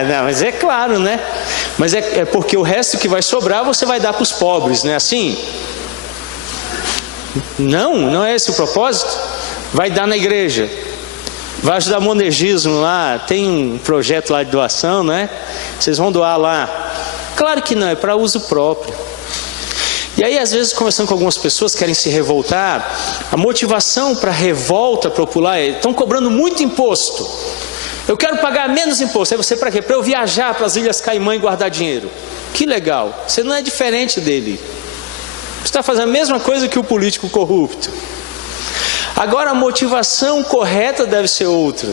Não, mas é claro, né? Mas é porque o resto que vai sobrar você vai dar para os pobres, não é assim? Não é esse o propósito. Vai dar na igreja, vai ajudar monegismo lá, tem um projeto lá de doação, né? Vocês vão doar lá. Claro que não, é para uso próprio. E aí, às vezes, conversando com algumas pessoas que querem se revoltar, a motivação para a revolta popular é: estão cobrando muito imposto, eu quero pagar menos imposto. Aí você, para quê? Para eu viajar para as Ilhas Caimã e guardar dinheiro. Que legal, você não é diferente dele. Você está fazendo a mesma coisa que o político corrupto. Agora, a motivação correta deve ser outra.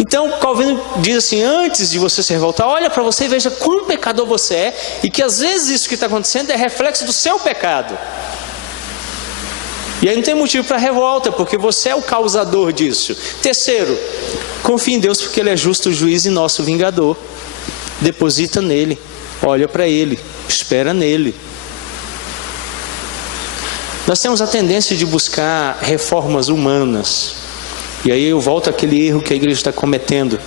Então, Calvino diz assim: antes de você se revoltar, olha para você e veja quão pecador você é, e que às vezes isso que está acontecendo é reflexo do seu pecado. E aí não tem motivo para revolta, porque você é o causador disso. Terceiro, confie em Deus, porque Ele é justo juiz e nosso vingador. Deposita nele, olha para Ele, espera nele. Nós temos a tendência de buscar reformas humanas. E aí eu volto àquele erro que a igreja está cometendo.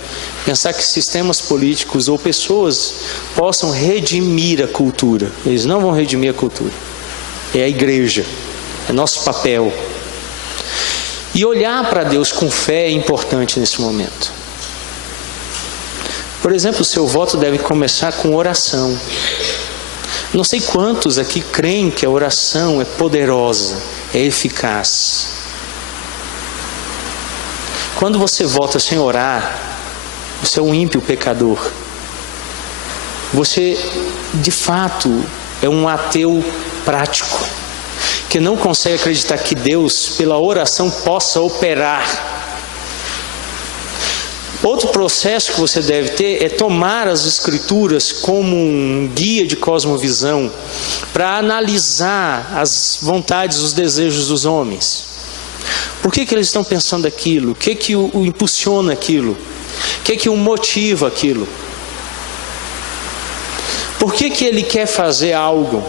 Pensar que sistemas políticos ou pessoas possam redimir a cultura. Eles não vão redimir a cultura. É a igreja. É nosso papel. E olhar para Deus com fé é importante nesse momento. Por exemplo, o seu voto deve começar com oração. Não sei quantos aqui creem que a oração é poderosa, é eficaz. Quando você vota sem orar, você é um ímpio pecador. Você, de fato, é um ateu prático, que não consegue acreditar que Deus, pela oração, possa operar. Outro processo que você deve ter é tomar as Escrituras como um guia de cosmovisão para analisar as vontades, os desejos dos homens. Por que eles estão pensando aquilo? O que o impulsiona aquilo? O que o motiva aquilo? Por que ele quer fazer algo?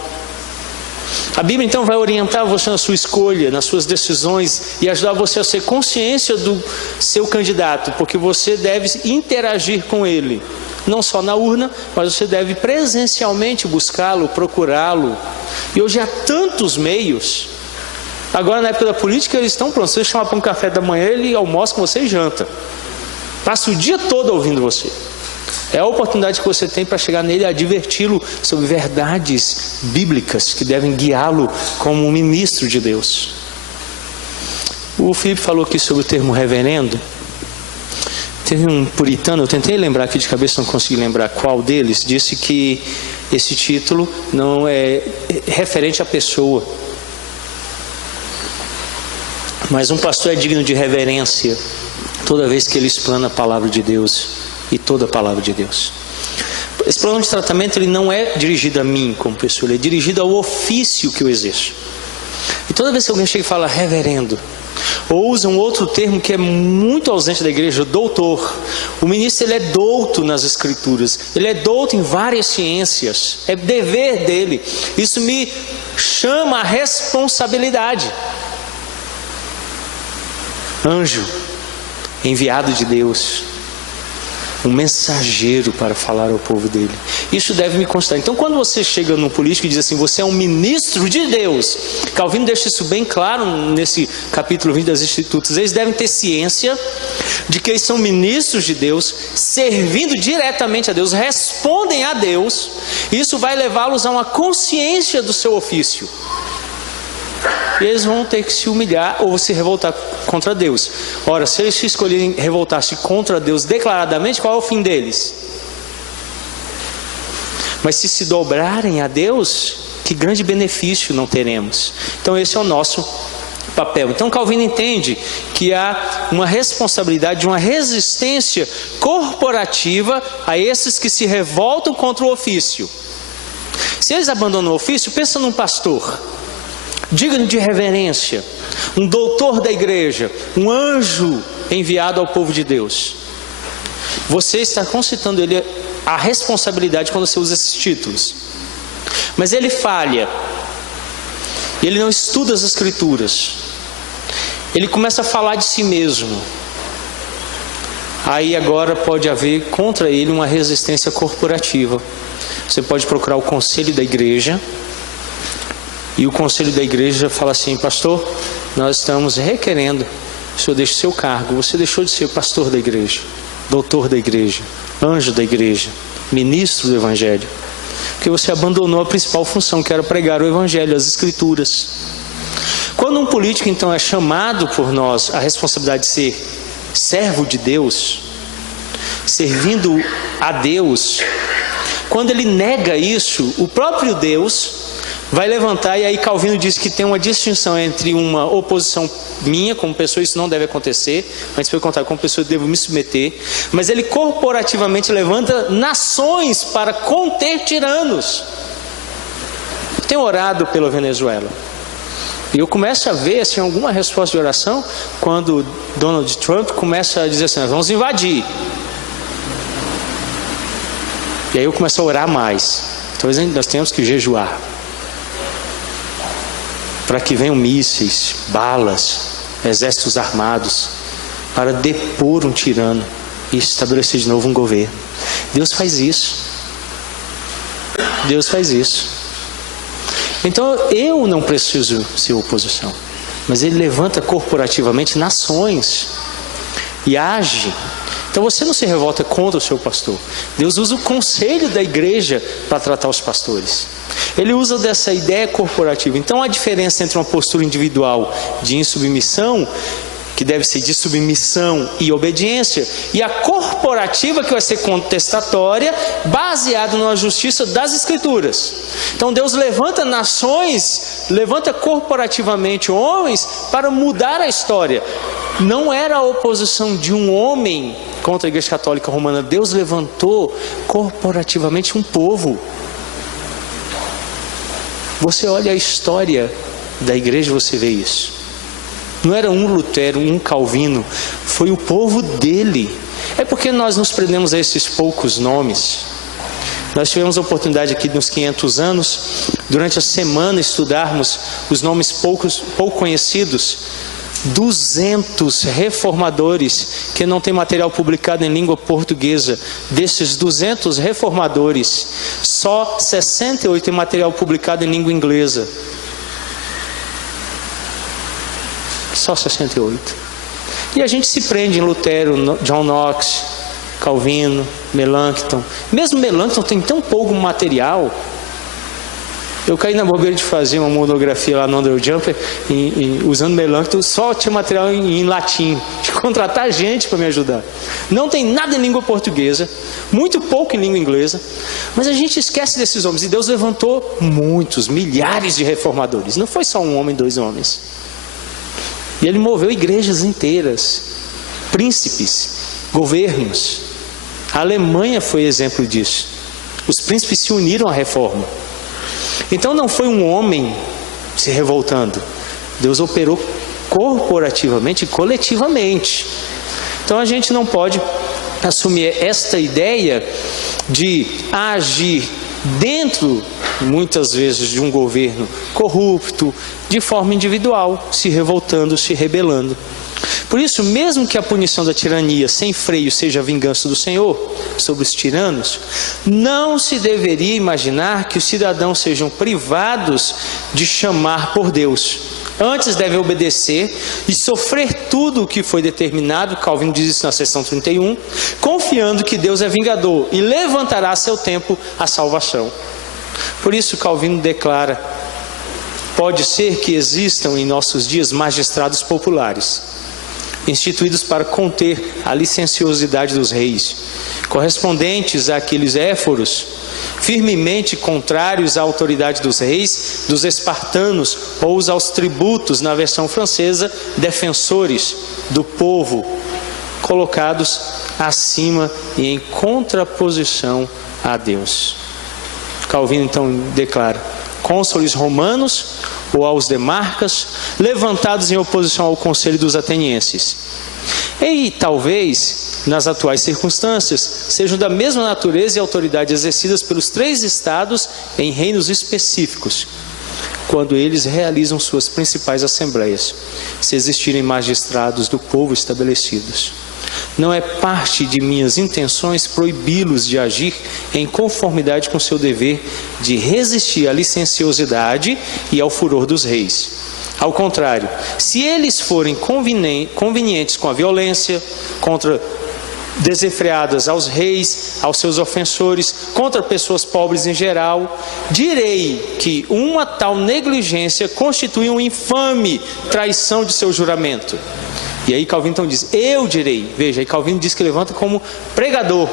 A Bíblia então vai orientar você na sua escolha, nas suas decisões, e ajudar você a ter consciência do seu candidato, porque você deve interagir com ele, não só na urna, mas você deve presencialmente buscá-lo, procurá-lo. E hoje há tantos meios. Agora, na época da política, eles estão prontos. Você chama para um café da manhã, ele almoça com você e janta. Passa o dia todo ouvindo você. É a oportunidade que você tem para chegar nele e adverti-lo sobre verdades bíblicas que devem guiá-lo como um ministro de Deus. O Felipe falou aqui sobre o termo reverendo. Teve um puritano, eu tentei lembrar aqui de cabeça, não consegui lembrar qual deles, disse que esse título não é referente à pessoa. Mas um pastor é digno de reverência toda vez que ele explana a palavra de Deus e toda a palavra de Deus. Esse plano de tratamento ele não é dirigido a mim como pessoa, ele é dirigido ao ofício que eu exerço. E toda vez que alguém chega e fala reverendo, ou usa um outro termo que é muito ausente da igreja, doutor. O ministro ele é douto nas Escrituras, ele é douto em várias ciências, é dever dele. Isso me chama a responsabilidade. Anjo, enviado de Deus, um mensageiro para falar ao povo dele. Isso deve me constar. Então, quando você chega num político e diz assim, você é um ministro de Deus, Calvino deixa isso bem claro nesse capítulo 20 das Institutas. Eles devem ter ciência de que eles são ministros de Deus, servindo diretamente a Deus, respondem a Deus. Isso vai levá-los a uma consciência do seu ofício. E eles vão ter que se humilhar ou se revoltar contra Deus. Ora, se eles se escolherem revoltar-se contra Deus declaradamente, qual é o fim deles? Mas se dobrarem a Deus, que grande benefício não teremos. Então esse é o nosso papel. Então Calvino entende que há uma responsabilidade, uma resistência corporativa a esses que se revoltam contra o ofício. Se eles abandonam o ofício, pensa num pastor digno de reverência, um doutor da igreja, um anjo enviado ao povo de Deus. Você está concitando ele a responsabilidade quando você usa esses títulos. Mas ele falha, ele não estuda as Escrituras, ele começa a falar de si mesmo. Aí agora pode haver contra ele uma resistência corporativa. Você pode procurar o conselho da igreja E o conselho da igreja fala assim: pastor, nós estamos requerendo, o senhor deixa o seu cargo, você deixou de ser pastor da igreja, doutor da igreja, anjo da igreja, ministro do evangelho, porque você abandonou a principal função, que era pregar o evangelho, as escrituras. Quando um político então é chamado por nós a responsabilidade de ser servo de Deus, servindo a Deus, quando ele nega isso, o próprio Deus vai levantar, e aí Calvino diz que tem uma distinção entre uma oposição minha como pessoa, isso não deve acontecer, mas pelo contrário, como pessoa eu devo me submeter, mas ele corporativamente levanta nações para conter tiranos. Eu tenho orado pela Venezuela, e eu começo a ver assim, alguma resposta de oração, quando Donald Trump começa a dizer assim: vamos invadir. E aí eu começo a orar mais. Talvez nós tenhamos que jejuar, para que venham mísseis, balas, exércitos armados, para depor um tirano e estabelecer de novo um governo. Deus faz isso. Deus faz isso. Então eu não preciso ser oposição, mas Ele levanta corporativamente nações e age. Então você não se revolta contra o seu pastor. Deus usa o conselho da igreja para tratar os pastores. Ele usa dessa ideia corporativa. Então a diferença entre uma postura individual de insubmissão, que deve ser de submissão e obediência, e a corporativa, que vai ser contestatória, baseada na justiça das escrituras. Então Deus levanta nações, levanta corporativamente homens para mudar a história. Não era a oposição de um homem contra a Igreja Católica Romana. Deus levantou corporativamente um povo. Você olha a história da igreja, você vê isso. Não era um Lutero, um Calvino, foi o povo dele. É porque nós nos prendemos a esses poucos nomes. Nós tivemos a oportunidade aqui nos 500 anos, durante a semana, estudarmos os nomes pouco conhecidos. 200 reformadores que não tem material publicado em língua portuguesa. Desses 200 reformadores, só 68 tem material publicado em língua inglesa. Só 68. E a gente se prende em Lutero, John Knox, Calvino, Melanchthon. Mesmo Melanchthon tem tão pouco material. Eu caí na bobeira de fazer uma monografia lá no Under Jumper, usando Melanchthon, só tinha material em latim, de contratar gente para me ajudar. Não tem nada em língua portuguesa, muito pouco em língua inglesa, mas a gente esquece desses homens. E Deus levantou muitos, milhares de reformadores. Não foi só um homem, 2 homens. E Ele moveu igrejas inteiras, príncipes, governos. A Alemanha foi exemplo disso. Os príncipes se uniram à reforma. Então não foi um homem se revoltando. Deus operou corporativamente e coletivamente. Então a gente não pode assumir esta ideia de agir dentro, muitas vezes, de um governo corrupto, de forma individual, se revoltando, se rebelando. Por isso, mesmo que a punição da tirania sem freio seja a vingança do Senhor sobre os tiranos, não se deveria imaginar que os cidadãos sejam privados de chamar por Deus. Antes devem obedecer e sofrer tudo o que foi determinado, Calvino diz isso na seção 31, confiando que Deus é vingador e levantará a seu tempo a salvação. Por isso Calvino declara: pode ser que existam em nossos dias magistrados populares, instituídos para conter a licenciosidade dos reis, correspondentes àqueles éforos, firmemente contrários à autoridade dos reis, dos espartanos, ou aos tributos, na versão francesa, defensores do povo, colocados acima e em contraposição a Deus. Calvino então declara: cônsules romanos ou aos demarcas, levantados em oposição ao conselho dos atenienses. E talvez, nas atuais circunstâncias, sejam da mesma natureza e autoridade exercidas pelos 3 estados em reinos específicos, quando eles realizam suas principais assembleias, se existirem magistrados do povo estabelecidos. Não é parte de minhas intenções proibi-los de agir em conformidade com seu dever de resistir à licenciosidade e ao furor dos reis. Ao contrário, se eles forem convenientes com a violência, contra desenfreadas aos reis, aos seus ofensores, contra pessoas pobres em geral, direi que uma tal negligência constitui uma infame traição de seu juramento. E aí Calvino então diz, eu direi. Veja, aí Calvino diz que levanta como pregador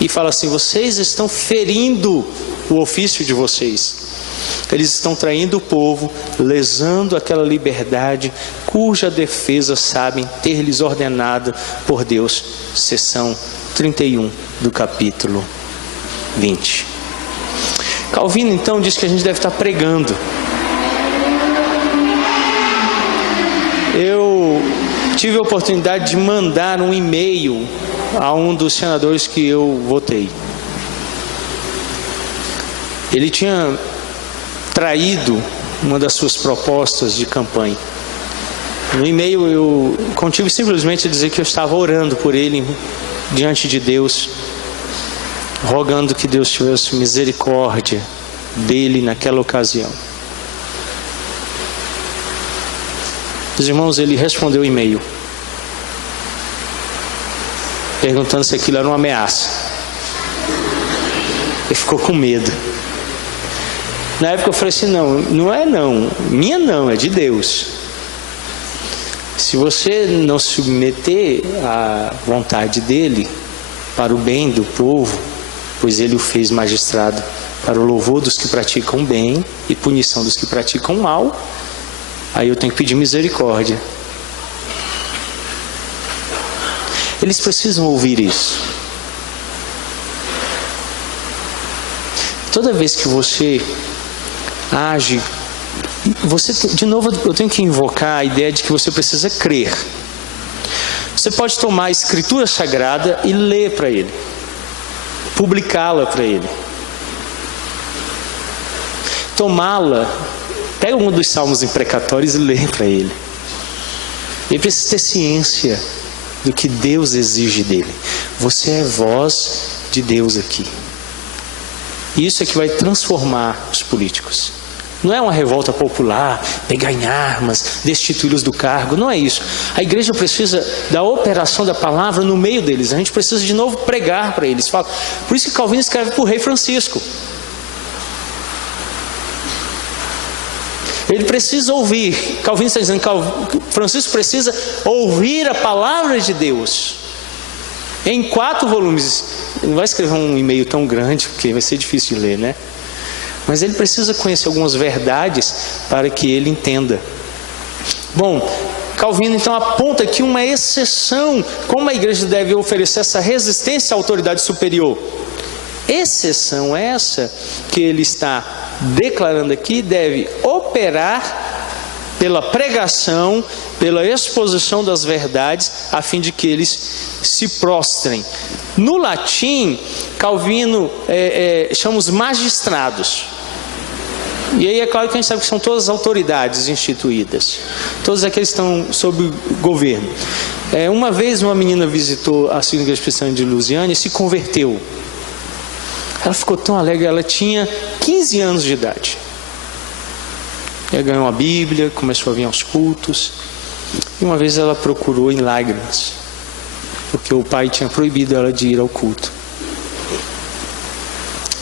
e fala assim, vocês estão ferindo o ofício de vocês. Eles estão traindo o povo, lesando aquela liberdade cuja defesa sabem ter-lhes ordenado por Deus. Seção 31 do capítulo 20. Calvino então diz que a gente deve estar pregando. Eu tive a oportunidade de mandar um e-mail a um dos senadores que eu votei. Ele tinha traído uma das suas propostas de campanha. No e-mail eu contive simplesmente a dizer que eu estava orando por ele diante de Deus, rogando que Deus tivesse misericórdia dele naquela ocasião. Os irmãos, ele respondeu o e-mail perguntando se aquilo era uma ameaça. Ele ficou com medo. Na época eu falei assim, não é não, minha não, é de Deus. Se você não se submeter à vontade dele, para o bem do povo, pois ele o fez magistrado para o louvor dos que praticam bem e punição dos que praticam mal, aí eu tenho que pedir misericórdia. Eles precisam ouvir isso. Toda vez que você age, de novo eu tenho que invocar a ideia de que você precisa crer. Você pode tomar a Escritura Sagrada e ler para ele, publicá-la para ele, tomá-la, pega um dos salmos imprecatórios e lê para ele. Ele precisa ter ciência do que Deus exige dele. Você é voz de Deus aqui. Isso é que vai transformar os políticos. Não é uma revolta popular, pegar em armas, destituí-los do cargo, não é isso. A igreja precisa da operação da palavra no meio deles. A gente precisa de novo pregar para eles. Por isso que Calvino escreve para o rei Francisco. Ele precisa ouvir. Calvino está dizendo que Francisco precisa ouvir a palavra de Deus. Em 4 volumes. Ele não vai escrever um e-mail tão grande, porque vai ser difícil de ler, né? Mas ele precisa conhecer algumas verdades para que ele entenda. Bom, Calvino então aponta aqui uma exceção, como a igreja deve oferecer essa resistência à autoridade superior. Exceção essa que ele está declarando aqui deve operar pela pregação, pela exposição das verdades, a fim de que eles se prostrem. No latim, Calvino chama os magistrados. E aí é claro que a gente sabe que são todas as autoridades instituídas. Todos aqueles que estão sob o governo. Uma vez uma menina visitou a segunda igreja presbiteriana de Lusiânia e se converteu. Ela ficou tão alegre, ela tinha 15 anos de idade. Ela ganhou uma Bíblia, começou a vir aos cultos. E uma vez ela procurou em lágrimas, porque o pai tinha proibido ela de ir ao culto.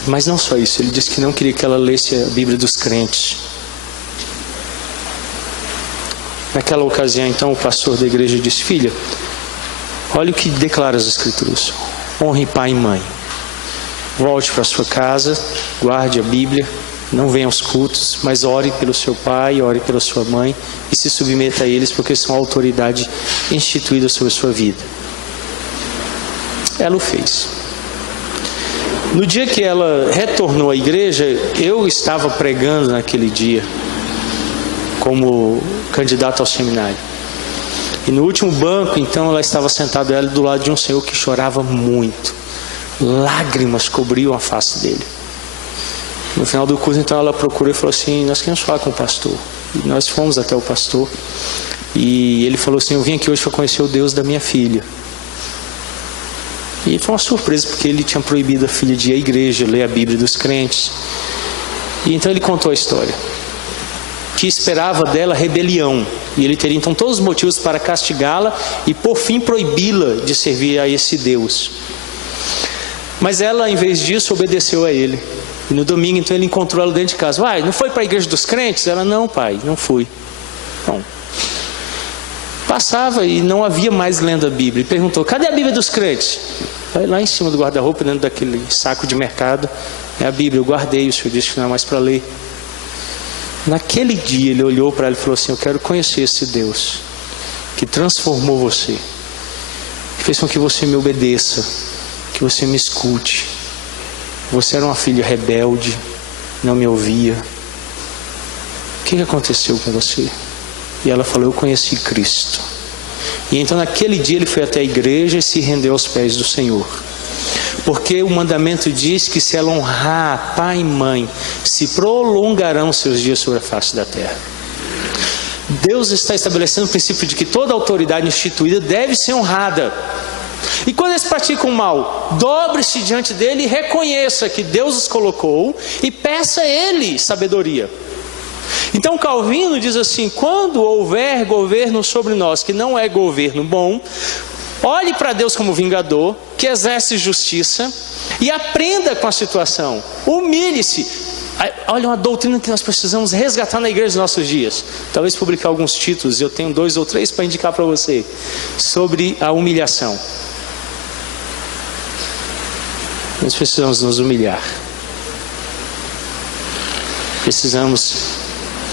Mas não só isso, ele disse que não queria que ela lesse a Bíblia dos crentes. Naquela ocasião, então, o pastor da igreja disse: filha, olha o que declara as Escrituras: honre pai e mãe. Volte para sua casa, guarde a Bíblia, não venha aos cultos, mas ore pelo seu pai, ore pela sua mãe e se submeta a eles, porque são a autoridade instituída sobre a sua vida. Ela o fez. No dia que ela retornou à igreja, eu estava pregando naquele dia como candidato ao seminário. E no último banco, então, ela estava sentada, ela do lado de um senhor que chorava muito. Lágrimas cobriam a face dele. No final do curso, então, ela procurou e falou assim: nós queremos falar com o pastor. E nós fomos até o pastor. E ele falou assim: eu vim aqui hoje para conhecer o Deus da minha filha. foi uma surpresa, porque ele tinha proibido a filha de ir à igreja, ler a Bíblia dos crentes. E então ele contou a história, que esperava dela rebelião, e ele teria então todos os motivos para castigá-la e por fim proibi-la de servir a esse Deus. Mas ela, em vez disso, obedeceu a ele. E no domingo então ele encontrou ela dentro de casa. Uai, não foi para a igreja dos crentes? Ela, não, pai, não fui. Bom, passava e não havia mais lendo a Bíblia. E perguntou, cadê a Bíblia dos crentes? Vai lá em cima do guarda-roupa, dentro daquele saco de mercado. É a Bíblia, eu guardei, o senhor disse que não é mais para ler. Naquele dia ele olhou para ela e falou assim, eu quero conhecer esse Deus que transformou você, que fez com que você me obedeça, que você me escute. Você era uma filha rebelde, não me ouvia. O que aconteceu com você? E ela falou, eu conheci Cristo. E então naquele dia ele foi até a igreja e se rendeu aos pés do Senhor. Porque o mandamento diz que se ela honrar pai e mãe, se prolongarão seus dias sobre a face da terra. Deus está estabelecendo o princípio de que toda autoridade instituída deve ser honrada. E quando eles praticam mal, dobre-se diante dele e reconheça que Deus os colocou e peça a ele sabedoria. Então Calvino diz assim, quando houver governo sobre nós que não é governo bom, olhe para Deus como vingador, que exerce justiça e aprenda com a situação. Humilhe-se. Olha uma doutrina que nós precisamos resgatar na igreja dos nossos dias. Talvez publicar alguns títulos, eu tenho 2 ou 3 para indicar para você, sobre a humilhação. Nós precisamos nos humilhar. Precisamos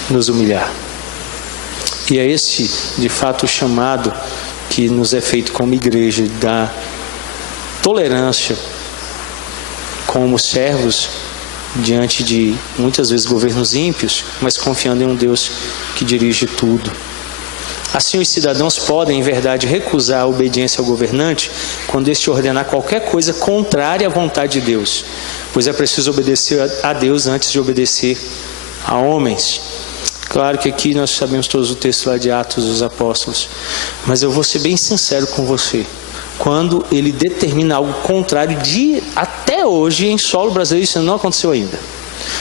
nos humilhar. E é esse, de fato, o chamado que nos é feito como igreja, da tolerância como servos diante de muitas vezes governos ímpios, mas confiando em um Deus que dirige tudo. Assim os cidadãos podem, em verdade, recusar a obediência ao governante quando este ordenar qualquer coisa contrária à vontade de Deus, pois é preciso obedecer a Deus antes de obedecer a homens. Claro que aqui nós sabemos todos o texto lá de Atos dos Apóstolos, mas eu vou ser bem sincero com você. Quando ele determina algo contrário, até hoje em solo brasileiro isso não aconteceu ainda.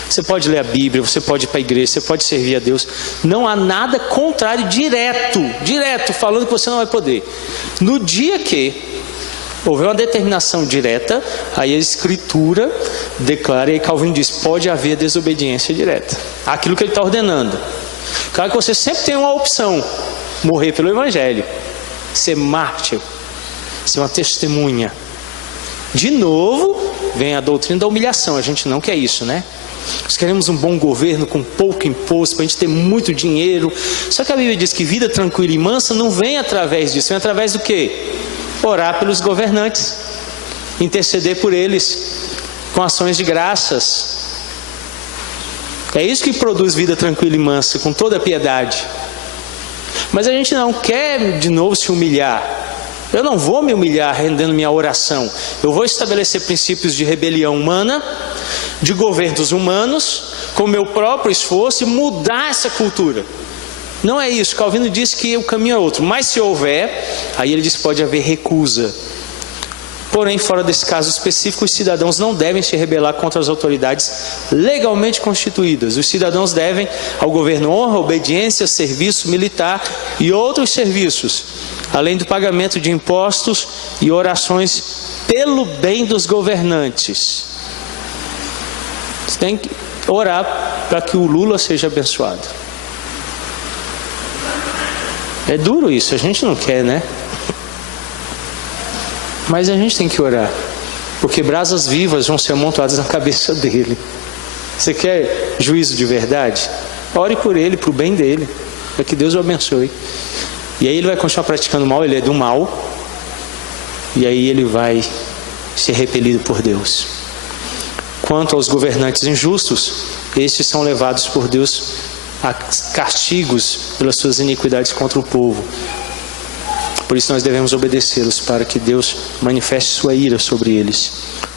Você pode ler a Bíblia, você pode ir para a igreja, você pode servir a Deus. Não há nada contrário direto, falando que você não vai poder. No dia que houver uma determinação direta, aí a Escritura declara, e Calvino diz, pode haver desobediência direta àquilo que ele está ordenando. Claro que você sempre tem uma opção, morrer pelo Evangelho, ser mártir, ser uma testemunha. De novo, vem a doutrina da humilhação, a gente não quer isso, né? Nós queremos um bom governo com pouco imposto, para a gente ter muito dinheiro. Só que a Bíblia diz que vida tranquila e mansa não vem através disso, vem através do quê? Orar pelos governantes, interceder por eles, com ações de graças. É isso que produz vida tranquila e mansa, com toda a piedade. Mas a gente não quer de novo se humilhar. Eu não vou me humilhar rendendo minha oração. Eu vou estabelecer princípios de rebelião humana, de governos humanos, com meu próprio esforço e mudar essa cultura. Não é isso. Calvino diz que o caminho é outro. Mas se houver, aí ele diz que pode haver recusa. Porém, fora desse caso específico, os cidadãos não devem se rebelar contra as autoridades legalmente constituídas. Os cidadãos devem ao governo honra, obediência, serviço militar e outros serviços, além do pagamento de impostos e orações pelo bem dos governantes. Você tem que orar para que o Lula seja abençoado. É duro isso, a gente não quer, né? Mas a gente tem que orar, porque brasas vivas vão ser amontoadas na cabeça dele. Você quer juízo de verdade? Ore por ele, para o bem dele, para que Deus o abençoe. E aí ele vai continuar praticando mal, ele é do mal, e aí ele vai ser repelido por Deus. Quanto aos governantes injustos, estes são levados por Deus a castigos pelas suas iniquidades contra o povo. Por isso nós devemos obedecê-los para que Deus manifeste sua ira sobre eles.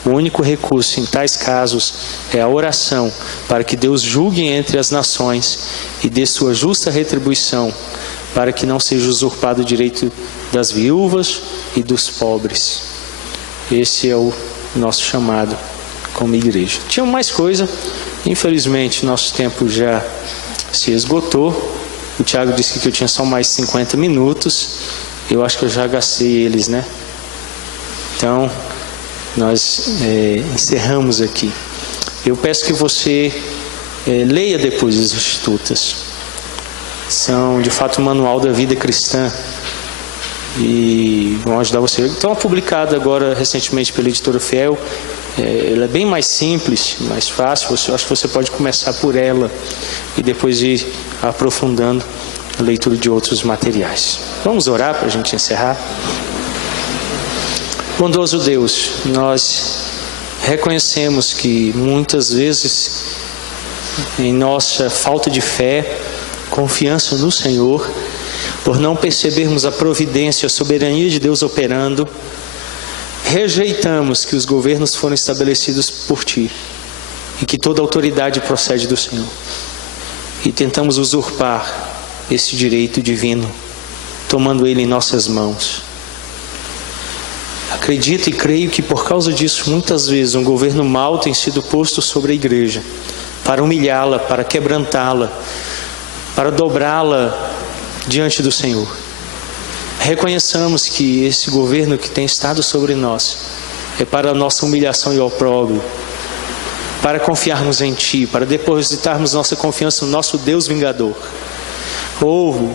O único recurso em tais casos é a oração, para que Deus julgue entre as nações e dê sua justa retribuição, para que não seja usurpado o direito das viúvas e dos pobres. Esse é o nosso chamado como igreja. Tinha mais coisa, infelizmente nosso tempo já se esgotou. O Tiago disse que eu tinha só mais 50 minutos. Eu acho que eu já gastei eles, né? Então, nós encerramos aqui. Eu peço que você leia depois as Institutas. São, de fato, um manual da vida cristã. E vão ajudar você. Então, publicada agora recentemente pela editora Fiel. Ela é bem mais simples, mais fácil. Eu acho que você pode começar por ela e depois ir aprofundando a leitura de outros materiais. Vamos orar para a gente encerrar? Bondoso Deus, nós reconhecemos que muitas vezes, em nossa falta de fé, confiança no Senhor, por não percebermos a providência, a soberania de Deus operando, rejeitamos que os governos foram estabelecidos por Ti e que toda autoridade procede do Senhor. E tentamos usurpar esse direito divino, tomando ele em nossas mãos. Acredito e creio que por causa disso, muitas vezes, um governo mau tem sido posto sobre a igreja, para humilhá-la, para quebrantá-la, para dobrá-la diante do Senhor. Reconheçamos que esse governo que tem estado sobre nós é para a nossa humilhação e opróbrio, para confiarmos em Ti, para depositarmos nossa confiança no nosso Deus vingador. Ouve,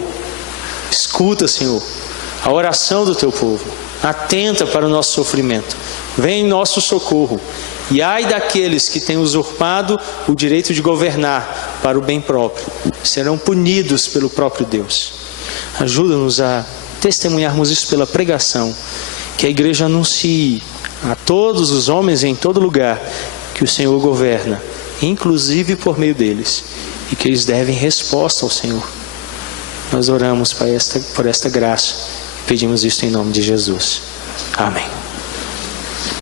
escuta, Senhor, a oração do Teu povo, atenta para o nosso sofrimento, vem em nosso socorro, e ai daqueles que têm usurpado o direito de governar para o bem próprio, serão punidos pelo próprio Deus. Ajuda-nos a testemunharmos isso pela pregação, que a igreja anuncie a todos os homens em todo lugar que o Senhor governa, inclusive por meio deles, e que eles devem resposta ao Senhor. Nós oramos por esta graça e pedimos isto em nome de Jesus. Amém.